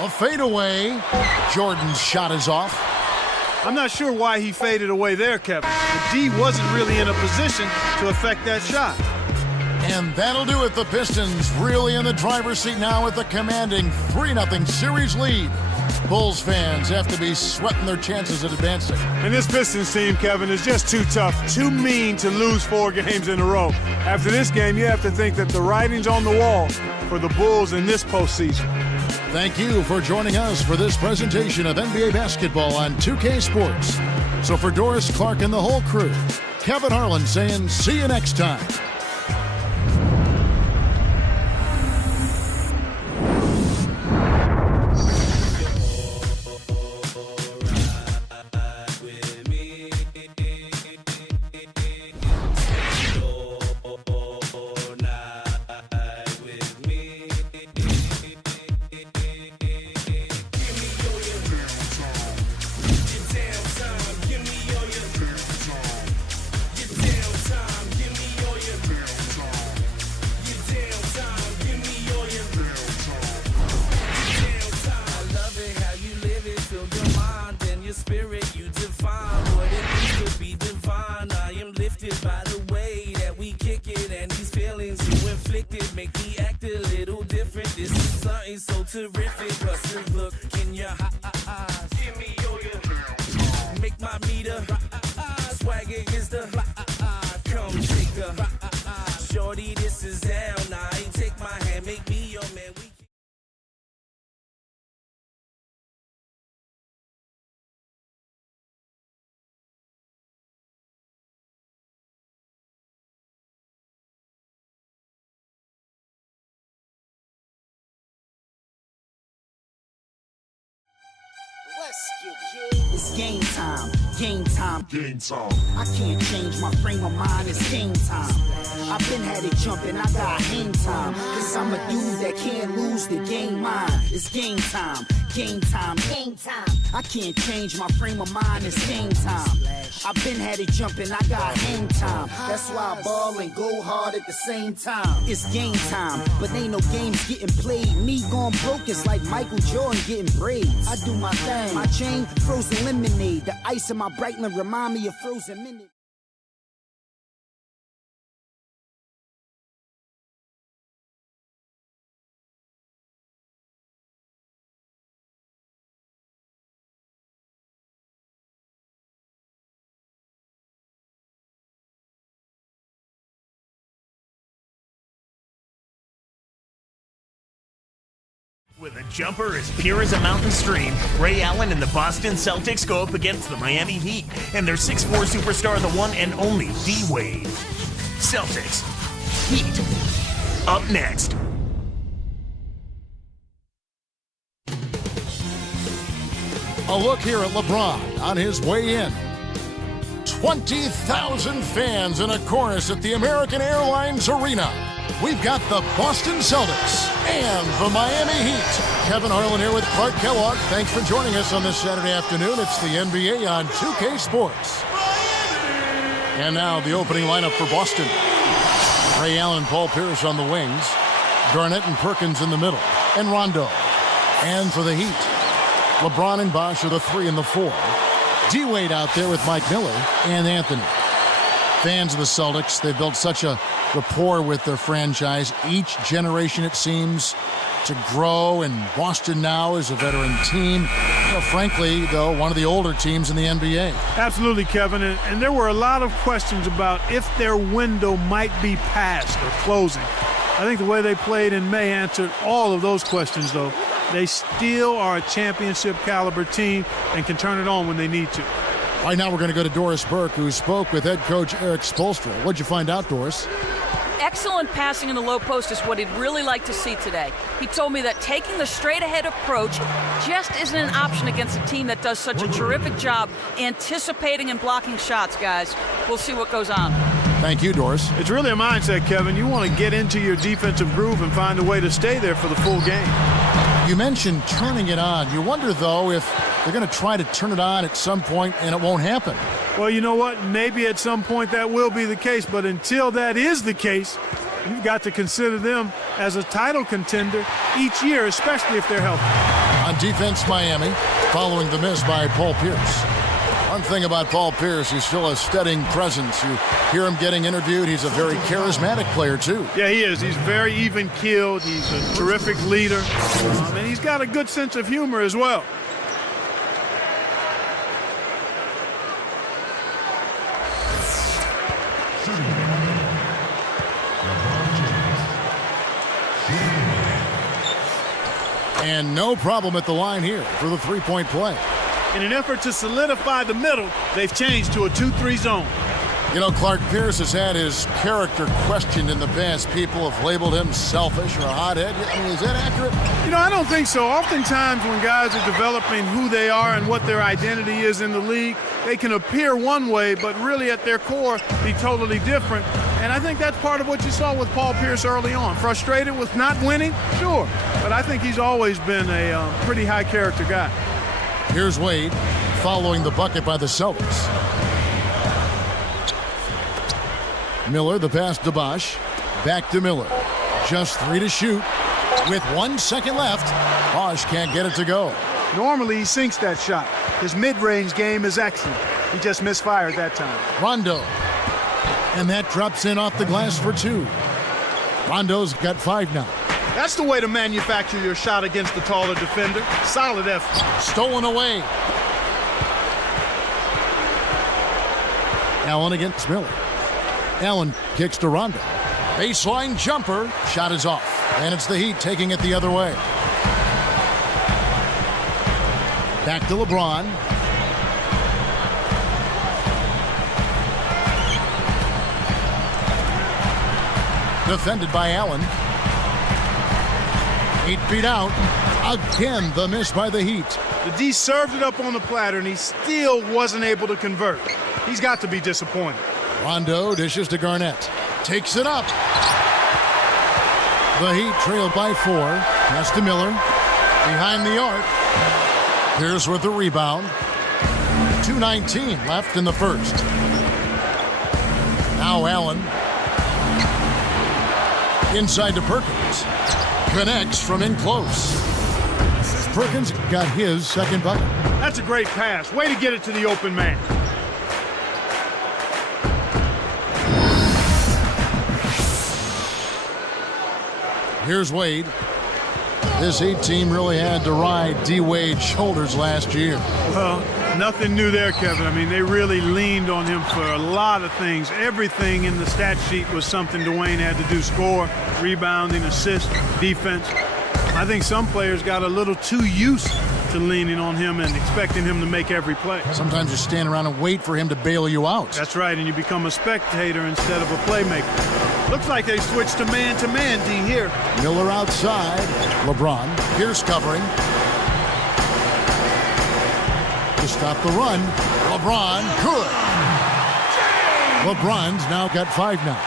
A fadeaway. Jordan's shot is off. I'm not sure why he faded away there, Kevin. The D wasn't really in a position to affect that shot. And that'll do it. The Pistons really in the driver's seat now with a commanding 3-0 series lead. Bulls fans have to be sweating their chances at advancing. And this Pistons team, Kevin, is just too tough, too mean to lose 4 games in a row. After this game, you have to think that the writing's on the wall for the Bulls in this postseason. Thank you for joining us for this presentation of NBA basketball on 2K Sports. So for Doris Clark and the whole crew, Kevin Harlan saying see you next time. It's game time, game time, game time. I can't change my frame of mind, it's game time. I've been had it jumping, I got hang time. Cause I'm a dude that can't lose the game mine. It's game time, game time, game time. I can't change my frame of mind, it's game time. I've been had it jumping, I got hang time. That's why I ball and go hard at the same time. It's game time, but ain't no games getting played. Me gone broke, it's like Michael Jordan getting braids. I do my thing, my chain, frozen lemonade. The ice in my Breitling remind me of frozen minute. With a jumper as pure as a mountain stream, Ray Allen and the Boston Celtics go up against the Miami Heat and their 6'4 superstar, the one and only D-Wade. Celtics, Heat, up next. A look here at LeBron on his way in. 20,000 fans in a chorus at the American Airlines Arena. We've got the Boston Celtics and the Miami Heat. Kevin Harlan here with Clark Kellogg. Thanks for joining us on this Saturday afternoon. It's the NBA on 2K Sports. And now the opening lineup for Boston. Ray Allen, Paul Pierce on the wings. Garnett and Perkins in the middle. And Rondo. And for the Heat, LeBron and Bosh are the 3 and the 4. D-Wade out there with Mike Miller and Anthony. Fans of the Celtics, they've built such a rapport with their franchise. Each generation, it seems, to grow, and Boston now is a veteran team. You know, frankly, though, one of the older teams in the NBA. Absolutely, Kevin, and there were a lot of questions about if their window might be passed or closing. I think the way they played in May answered all of those questions, though. They still are a championship caliber team and can turn it on when they need to. Right now we're going to go to Doris Burke, who spoke with head coach Eric Spoelstra. What'd you find out, Doris? Excellent passing in the low post is what he'd really like to see today. He told me that taking the straight-ahead approach just isn't an option against a team that does such a terrific job anticipating and blocking shots, guys. We'll see what goes on. Thank you, Doris. It's really a mindset, Kevin. You want to get into your defensive groove and find a way to stay there for the full game. You mentioned turning it on. You wonder, though, if they're going to try to turn it on at some point and it won't happen. Well, you know what? Maybe at some point that will be the case, but until that is the case, you've got to consider them as a title contender each year, especially if they're healthy. On defense, Miami, following the miss by Paul Pierce. One thing about Paul Pierce, he's still a steadying presence. You hear him getting interviewed. He's a very charismatic player, too. Yeah, he is. He's very even-keeled. He's a terrific leader, and he's got a good sense of humor as well. And no problem at the line here for the three-point play. In an effort to solidify the middle, they've changed to a 2-3 zone. You know, Clark Pierce has had his character questioned in the past. People have labeled him selfish or a hothead. I mean, is that accurate? You know, I don't think so. Oftentimes when guys are developing who they are and what their identity is in the league, they can appear one way, but really at their core be totally different. And I think that's part of what you saw with Paul Pierce early on. Frustrated with not winning? Sure. But I think he's always been a pretty high-character guy. Here's Wade following the bucket by the Celtics. Miller, the pass to Bosch. Back to Miller. Just 3 to shoot. With 1 second left, Bosch can't get it to go. Normally he sinks that shot. His mid-range game is excellent. He just misfired that time. Rondo. And that drops in off the glass for 2. Rondo's got 5 now. That's the way to manufacture your shot against the taller defender. Solid effort. Stolen away. Allen against Miller. Allen kicks to Rondo. Baseline jumper. Shot is off. And it's the Heat taking it the other way. Back to LeBron. Defended by Allen. 8 feet out. Again, the miss by the Heat. The D served it up on the platter, and he still wasn't able to convert. He's got to be disappointed. Rondo dishes to Garnett. Takes it up. The Heat trailed by 4. Pass to Miller. Behind the arc. Pierce with the rebound. 2:19 left in the first. Now Allen. Inside to Perkins. Connects from in close. Perkins got his second bucket. That's a great pass. Way to get it to the open man. Here's Wade. This Heat team really had to ride D. Wade's shoulders last year. Well, nothing new there, Kevin. I mean, they really leaned on him for a lot of things. Everything in the stat sheet was something Dwayne had to do. Score, rebounding, assist, defense. I think some players got a little too used to leaning on him and expecting him to make every play. Sometimes you stand around and wait for him to bail you out. That's right, and you become a spectator instead of a playmaker. Looks like they switched to man-D here. Miller outside. LeBron. Pierce covering. To stop the run. LeBron. Good. LeBron's now got 5 now.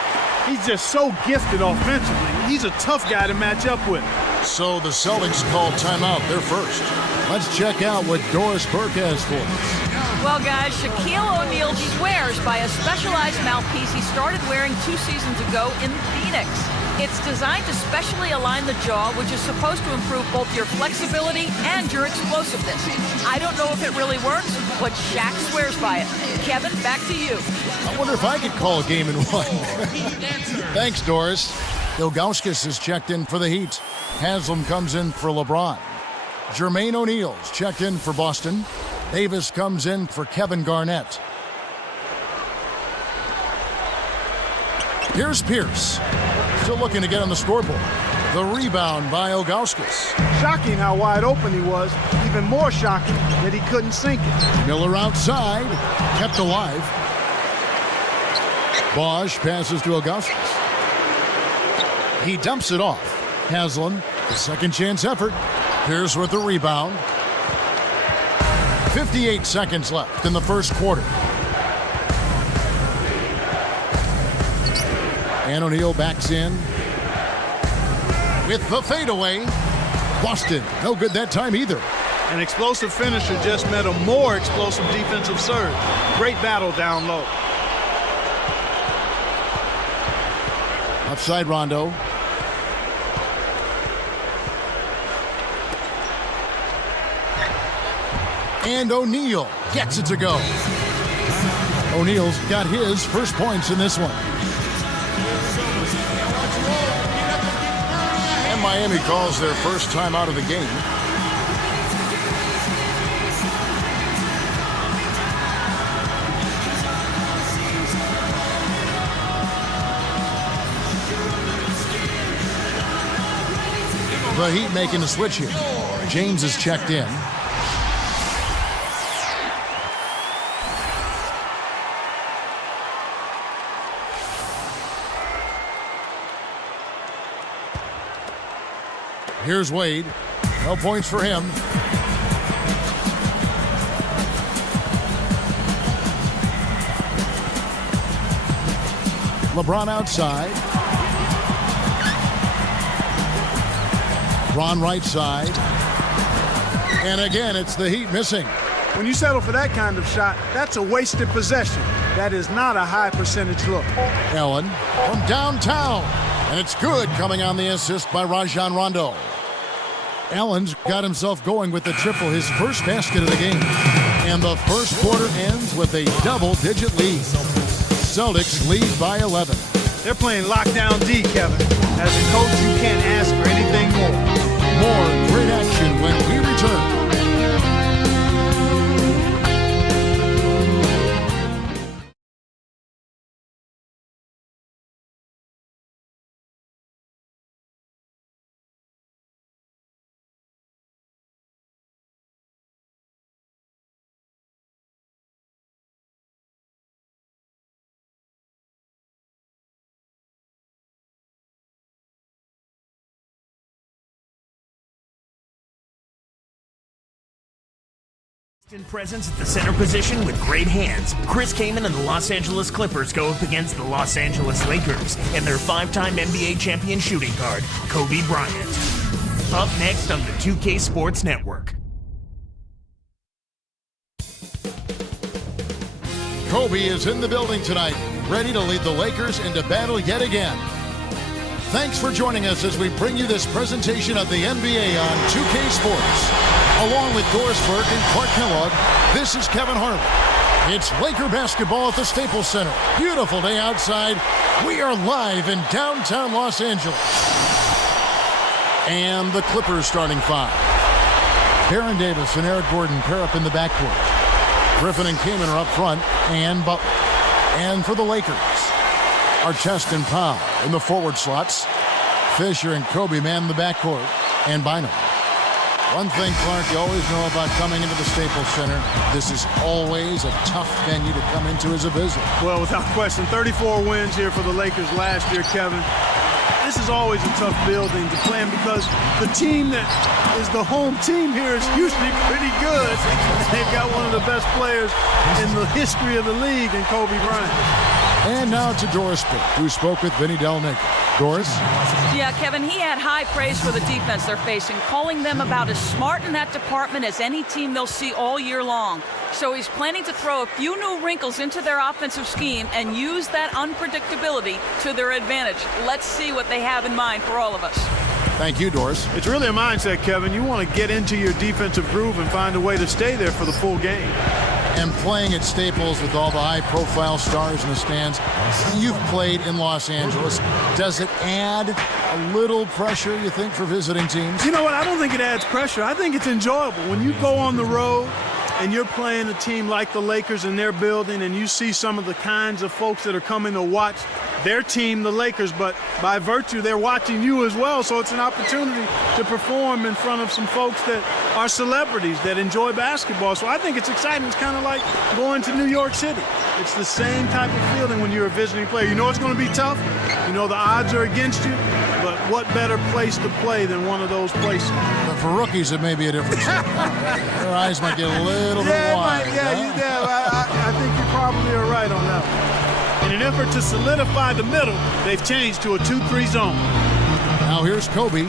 He's just so gifted offensively. He's a tough guy to match up with. So the Celtics call timeout. They're first. Let's check out what Doris Burke has for us. Well, guys, Shaquille O'Neal swears by a specialized mouthpiece he started wearing 2 seasons ago in Phoenix. It's designed to specially align the jaw, which is supposed to improve both your flexibility and your explosiveness. I don't know if it really works, but Shaq swears by it. Kevin, back to you. I wonder if I could call a game in 1. Thanks, Doris. Ilgauskas is checked in for the Heat. Haslam comes in for LeBron. Jermaine O'Neal's checked in for Boston. Davis comes in for Kevin Garnett. Here's Pierce. Still looking to get on the scoreboard. The rebound by Ilgauskas. Shocking how wide open he was. Even more shocking that he couldn't sink it. Miller outside. Kept alive. Bosch passes to Ilgauskas. He dumps it off. Haslam, the second chance effort. Pierce with the rebound. 58 seconds left in the first quarter. And O'Neal backs in with the fadeaway. Boston, no good that time either. An explosive finisher just met a more explosive defensive serve. Great battle down low. Outside Rondo. And O'Neal gets it to go. O'Neal's got his first points in this one. And Miami calls their first time out of the game. The Heat making a switch here. James is checked in. Here's Wade. No points for him. LeBron outside. Ron right side. And again, it's the Heat missing. When you settle for that kind of shot, that's a wasted possession. That is not a high percentage look. Allen from downtown. And it's good, coming on the assist by Rajon Rondo. Allen's got himself going with the triple, his first basket of the game. And the first quarter ends with a double-digit lead. Celtics lead by 11. They're playing lockdown D, Kevin. As a coach, you can't ask for anything more. More great action when we return. Presence at the center position with great hands. Chris Kaman and the Los Angeles Clippers go up against the Los Angeles Lakers and their 5-time NBA champion shooting guard, Kobe Bryant. Up next on the 2K Sports Network. Kobe is in the building tonight, ready to lead the Lakers into battle yet again. Thanks for joining us as we bring you this presentation of the NBA on 2K Sports. Along with Doris Burke and Clark Kellogg, this is Kevin Harlan. It's Laker basketball at the Staples Center. Beautiful day outside. We are live in downtown Los Angeles. And the Clippers starting five. Baron Davis and Eric Gordon pair up in the backcourt. Griffin and Kaman are up front, and Butler. And for the Lakers, Artest and Powell in the forward slots. Fisher and Kobe man the backcourt, and Bynum. One thing, Clark, you always know about coming into the Staples Center, this is always a tough venue to come into as a visitor. Well, without question, 34 wins here for the Lakers last year, Kevin. This is always a tough building to play in because the team that is the home team here is usually pretty good. They've got one of the best players in the history of the league in Kobe Bryant. And now to Doris Burke, who spoke with Vinny Del Negro. Doris? Yeah, Kevin, he had high praise for the defense they're facing, calling them about as smart in that department as any team they'll see all year long. So he's planning to throw a few new wrinkles into their offensive scheme and use that unpredictability to their advantage. Let's see what they have in mind for all of us. Thank you, Doris. It's really a mindset, Kevin. You want to get into your defensive groove and find a way to stay there for the full game. And playing at Staples with all the high-profile stars in the stands, you've played in Los Angeles. Does it add a little pressure, you think, for visiting teams? You know what? I don't think it adds pressure. I think it's enjoyable. When you go on the road and you're playing a team like the Lakers in their building and you see some of the kinds of folks that are coming to watch their team, the Lakers, but by virtue, they're watching you as well. So it's an opportunity to perform in front of some folks that are celebrities that enjoy basketball. So I think it's exciting. It's kind of like going to New York City. It's the same type of feeling when you're a visiting player. You know it's going to be tough. You know the odds are against you. But what better place to play than one of those places? But for rookies, it may be a difference. Their eyes might get a little bit wide. I think you probably are right on that one. In an effort to solidify the middle, they've changed to a 2-3 zone. Now here's Kobe.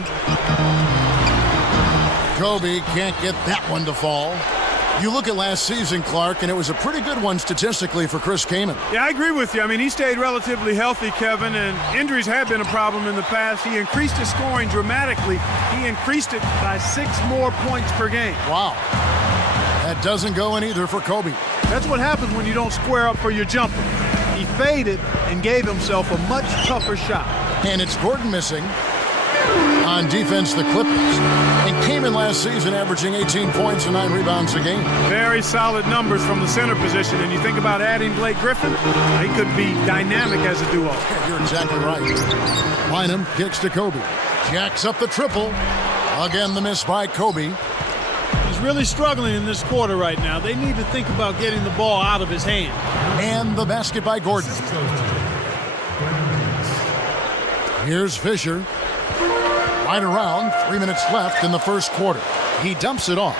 Kobe can't get that one to fall. You look at last season, Clark, and it was a pretty good one statistically for Chris Kaman. Yeah, I agree with you. I mean, he stayed relatively healthy, Kevin, and injuries have been a problem in the past. He increased his scoring dramatically. He increased it by 6 more points per game. Wow. That doesn't go in either for Kobe. That's what happens when you don't square up for your jumper. He faded and gave himself a much tougher shot. And it's Gordon missing. On defense, the Clippers. And Kaman last season averaging 18 points and 9 rebounds a game. Very solid numbers from the center position. And you think about adding Blake Griffin, they could be dynamic as a duo. Yeah, you're exactly right. Bynum kicks to Kobe. Jacks up the triple. Again, the miss by Kobe. He's really struggling in this quarter right now. They need to think about getting the ball out of his hand. And the basket by Gordon. Here's Fisher. Right around, 3 minutes left in the first quarter. He dumps it off.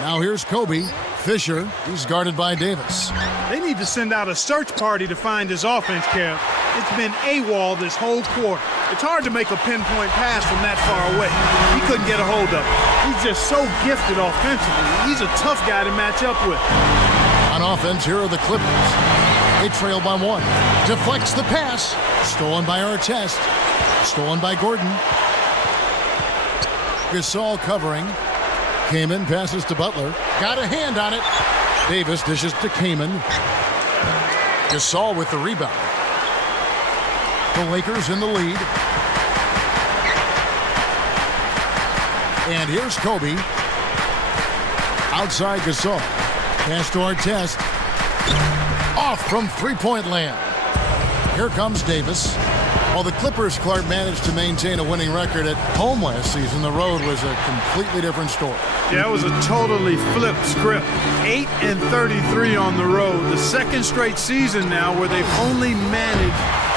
Now here's Kobe. Fisher, he's guarded by Davis. They need to send out a search party to find his offense, Kev. It's been AWOL this whole quarter. It's hard to make a pinpoint pass from that far away. He couldn't get a hold of it. He's just so gifted offensively. He's a tough guy to match up with. On offense, here are the Clippers. They trail by 1. Deflects the pass. Stolen by Artest. Stolen by Gordon. Gasol covering. Kaman passes to Butler. Got a hand on it. Davis dishes to Kaman. Gasol with the rebound. The Lakers in the lead. And here's Kobe. Outside Gasol. Pass to Artest. Off from three-point land. Here comes Davis. While the Clippers, Clark, managed to maintain a winning record at home last season, the road was a completely different story. Yeah, it was a totally flipped script. 8-33 on the road. The second straight season now where they've only managed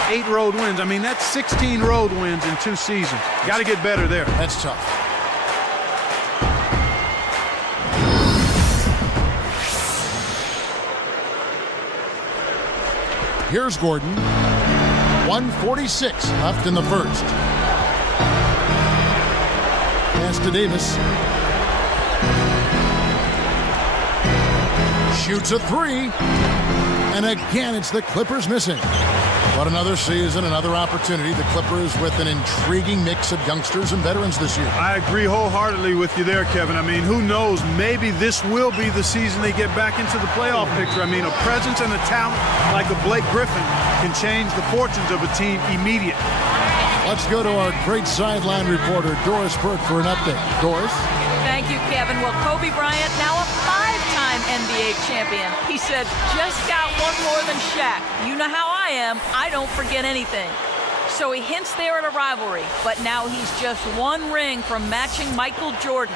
8 road wins. I mean, that's 16 road wins in 2 seasons. Got to get better there. That's tough. Here's Gordon. 1:46 left in the first. Pass to Davis. Shoots a 3. And again, it's the Clippers missing. But another season, another opportunity. The Clippers with an intriguing mix of youngsters and veterans this year. I agree wholeheartedly with you there, Kevin. I mean, who knows? Maybe this will be the season they get back into the playoff picture. I mean, a presence and a talent like a Blake Griffin can change the fortunes of a team immediately. Let's go to our great sideline reporter, Doris Burke, for an update. Doris? Thank you, Kevin. Well, Kobe Bryant, now a 5-time NBA champion. He said, just got one more than Shaq. You know how I am. I don't forget anything. So he hints there at a rivalry, but now he's just 1 ring from matching Michael Jordan.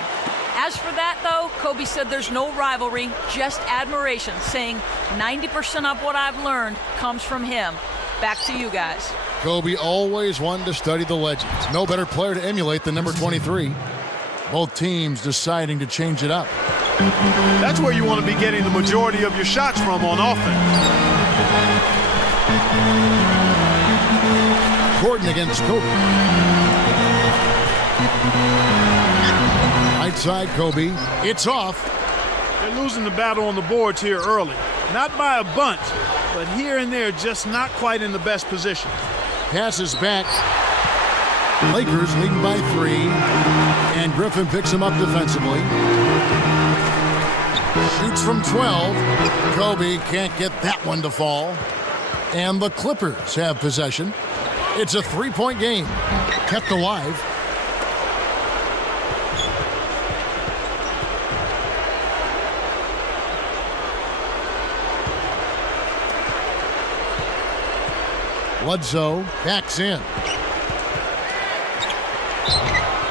As for that, though, Kobe said there's no rivalry, just admiration, saying 90% of what I've learned comes from him. Back to you guys. Kobe always wanted to study the legends. No better player to emulate than number 23. Both teams deciding to change it up. That's where you want to be getting the majority of your shots from on offense. Gordon against Kobe. Right side, Kobe. It's off. They're losing the battle on the boards here early. Not by a bunch, but here and there, just not quite in the best position. Passes back. Lakers leading by 3. And Griffin picks him up defensively. Shoots from 12. Kobe can't get that one to fall. And the Clippers have possession. It's a 3-point game. Kept alive. Bledsoe backs in.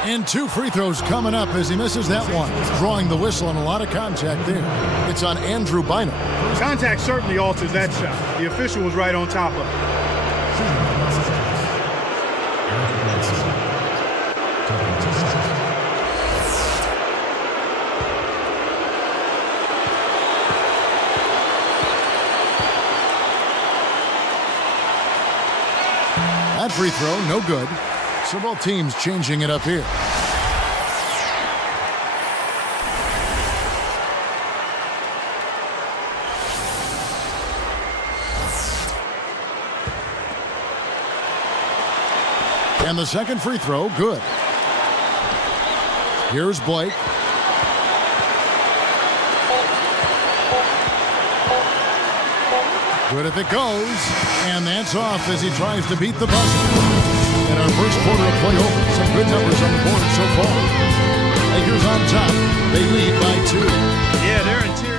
And 2 free throws coming up as he misses that one. Drawing the whistle and a lot of contact there. It's on Andrew Bynum. Contact certainly alters that shot. The official was right on top of it. That free throw, no good. So both teams changing it up here. And the second free throw, good. Here's Blake. Good if it goes. And that's off as he tries to beat the buzzer. In our first quarter of play over, some good numbers on the board so far. Lakers on top. They lead by 2. Yeah, their interior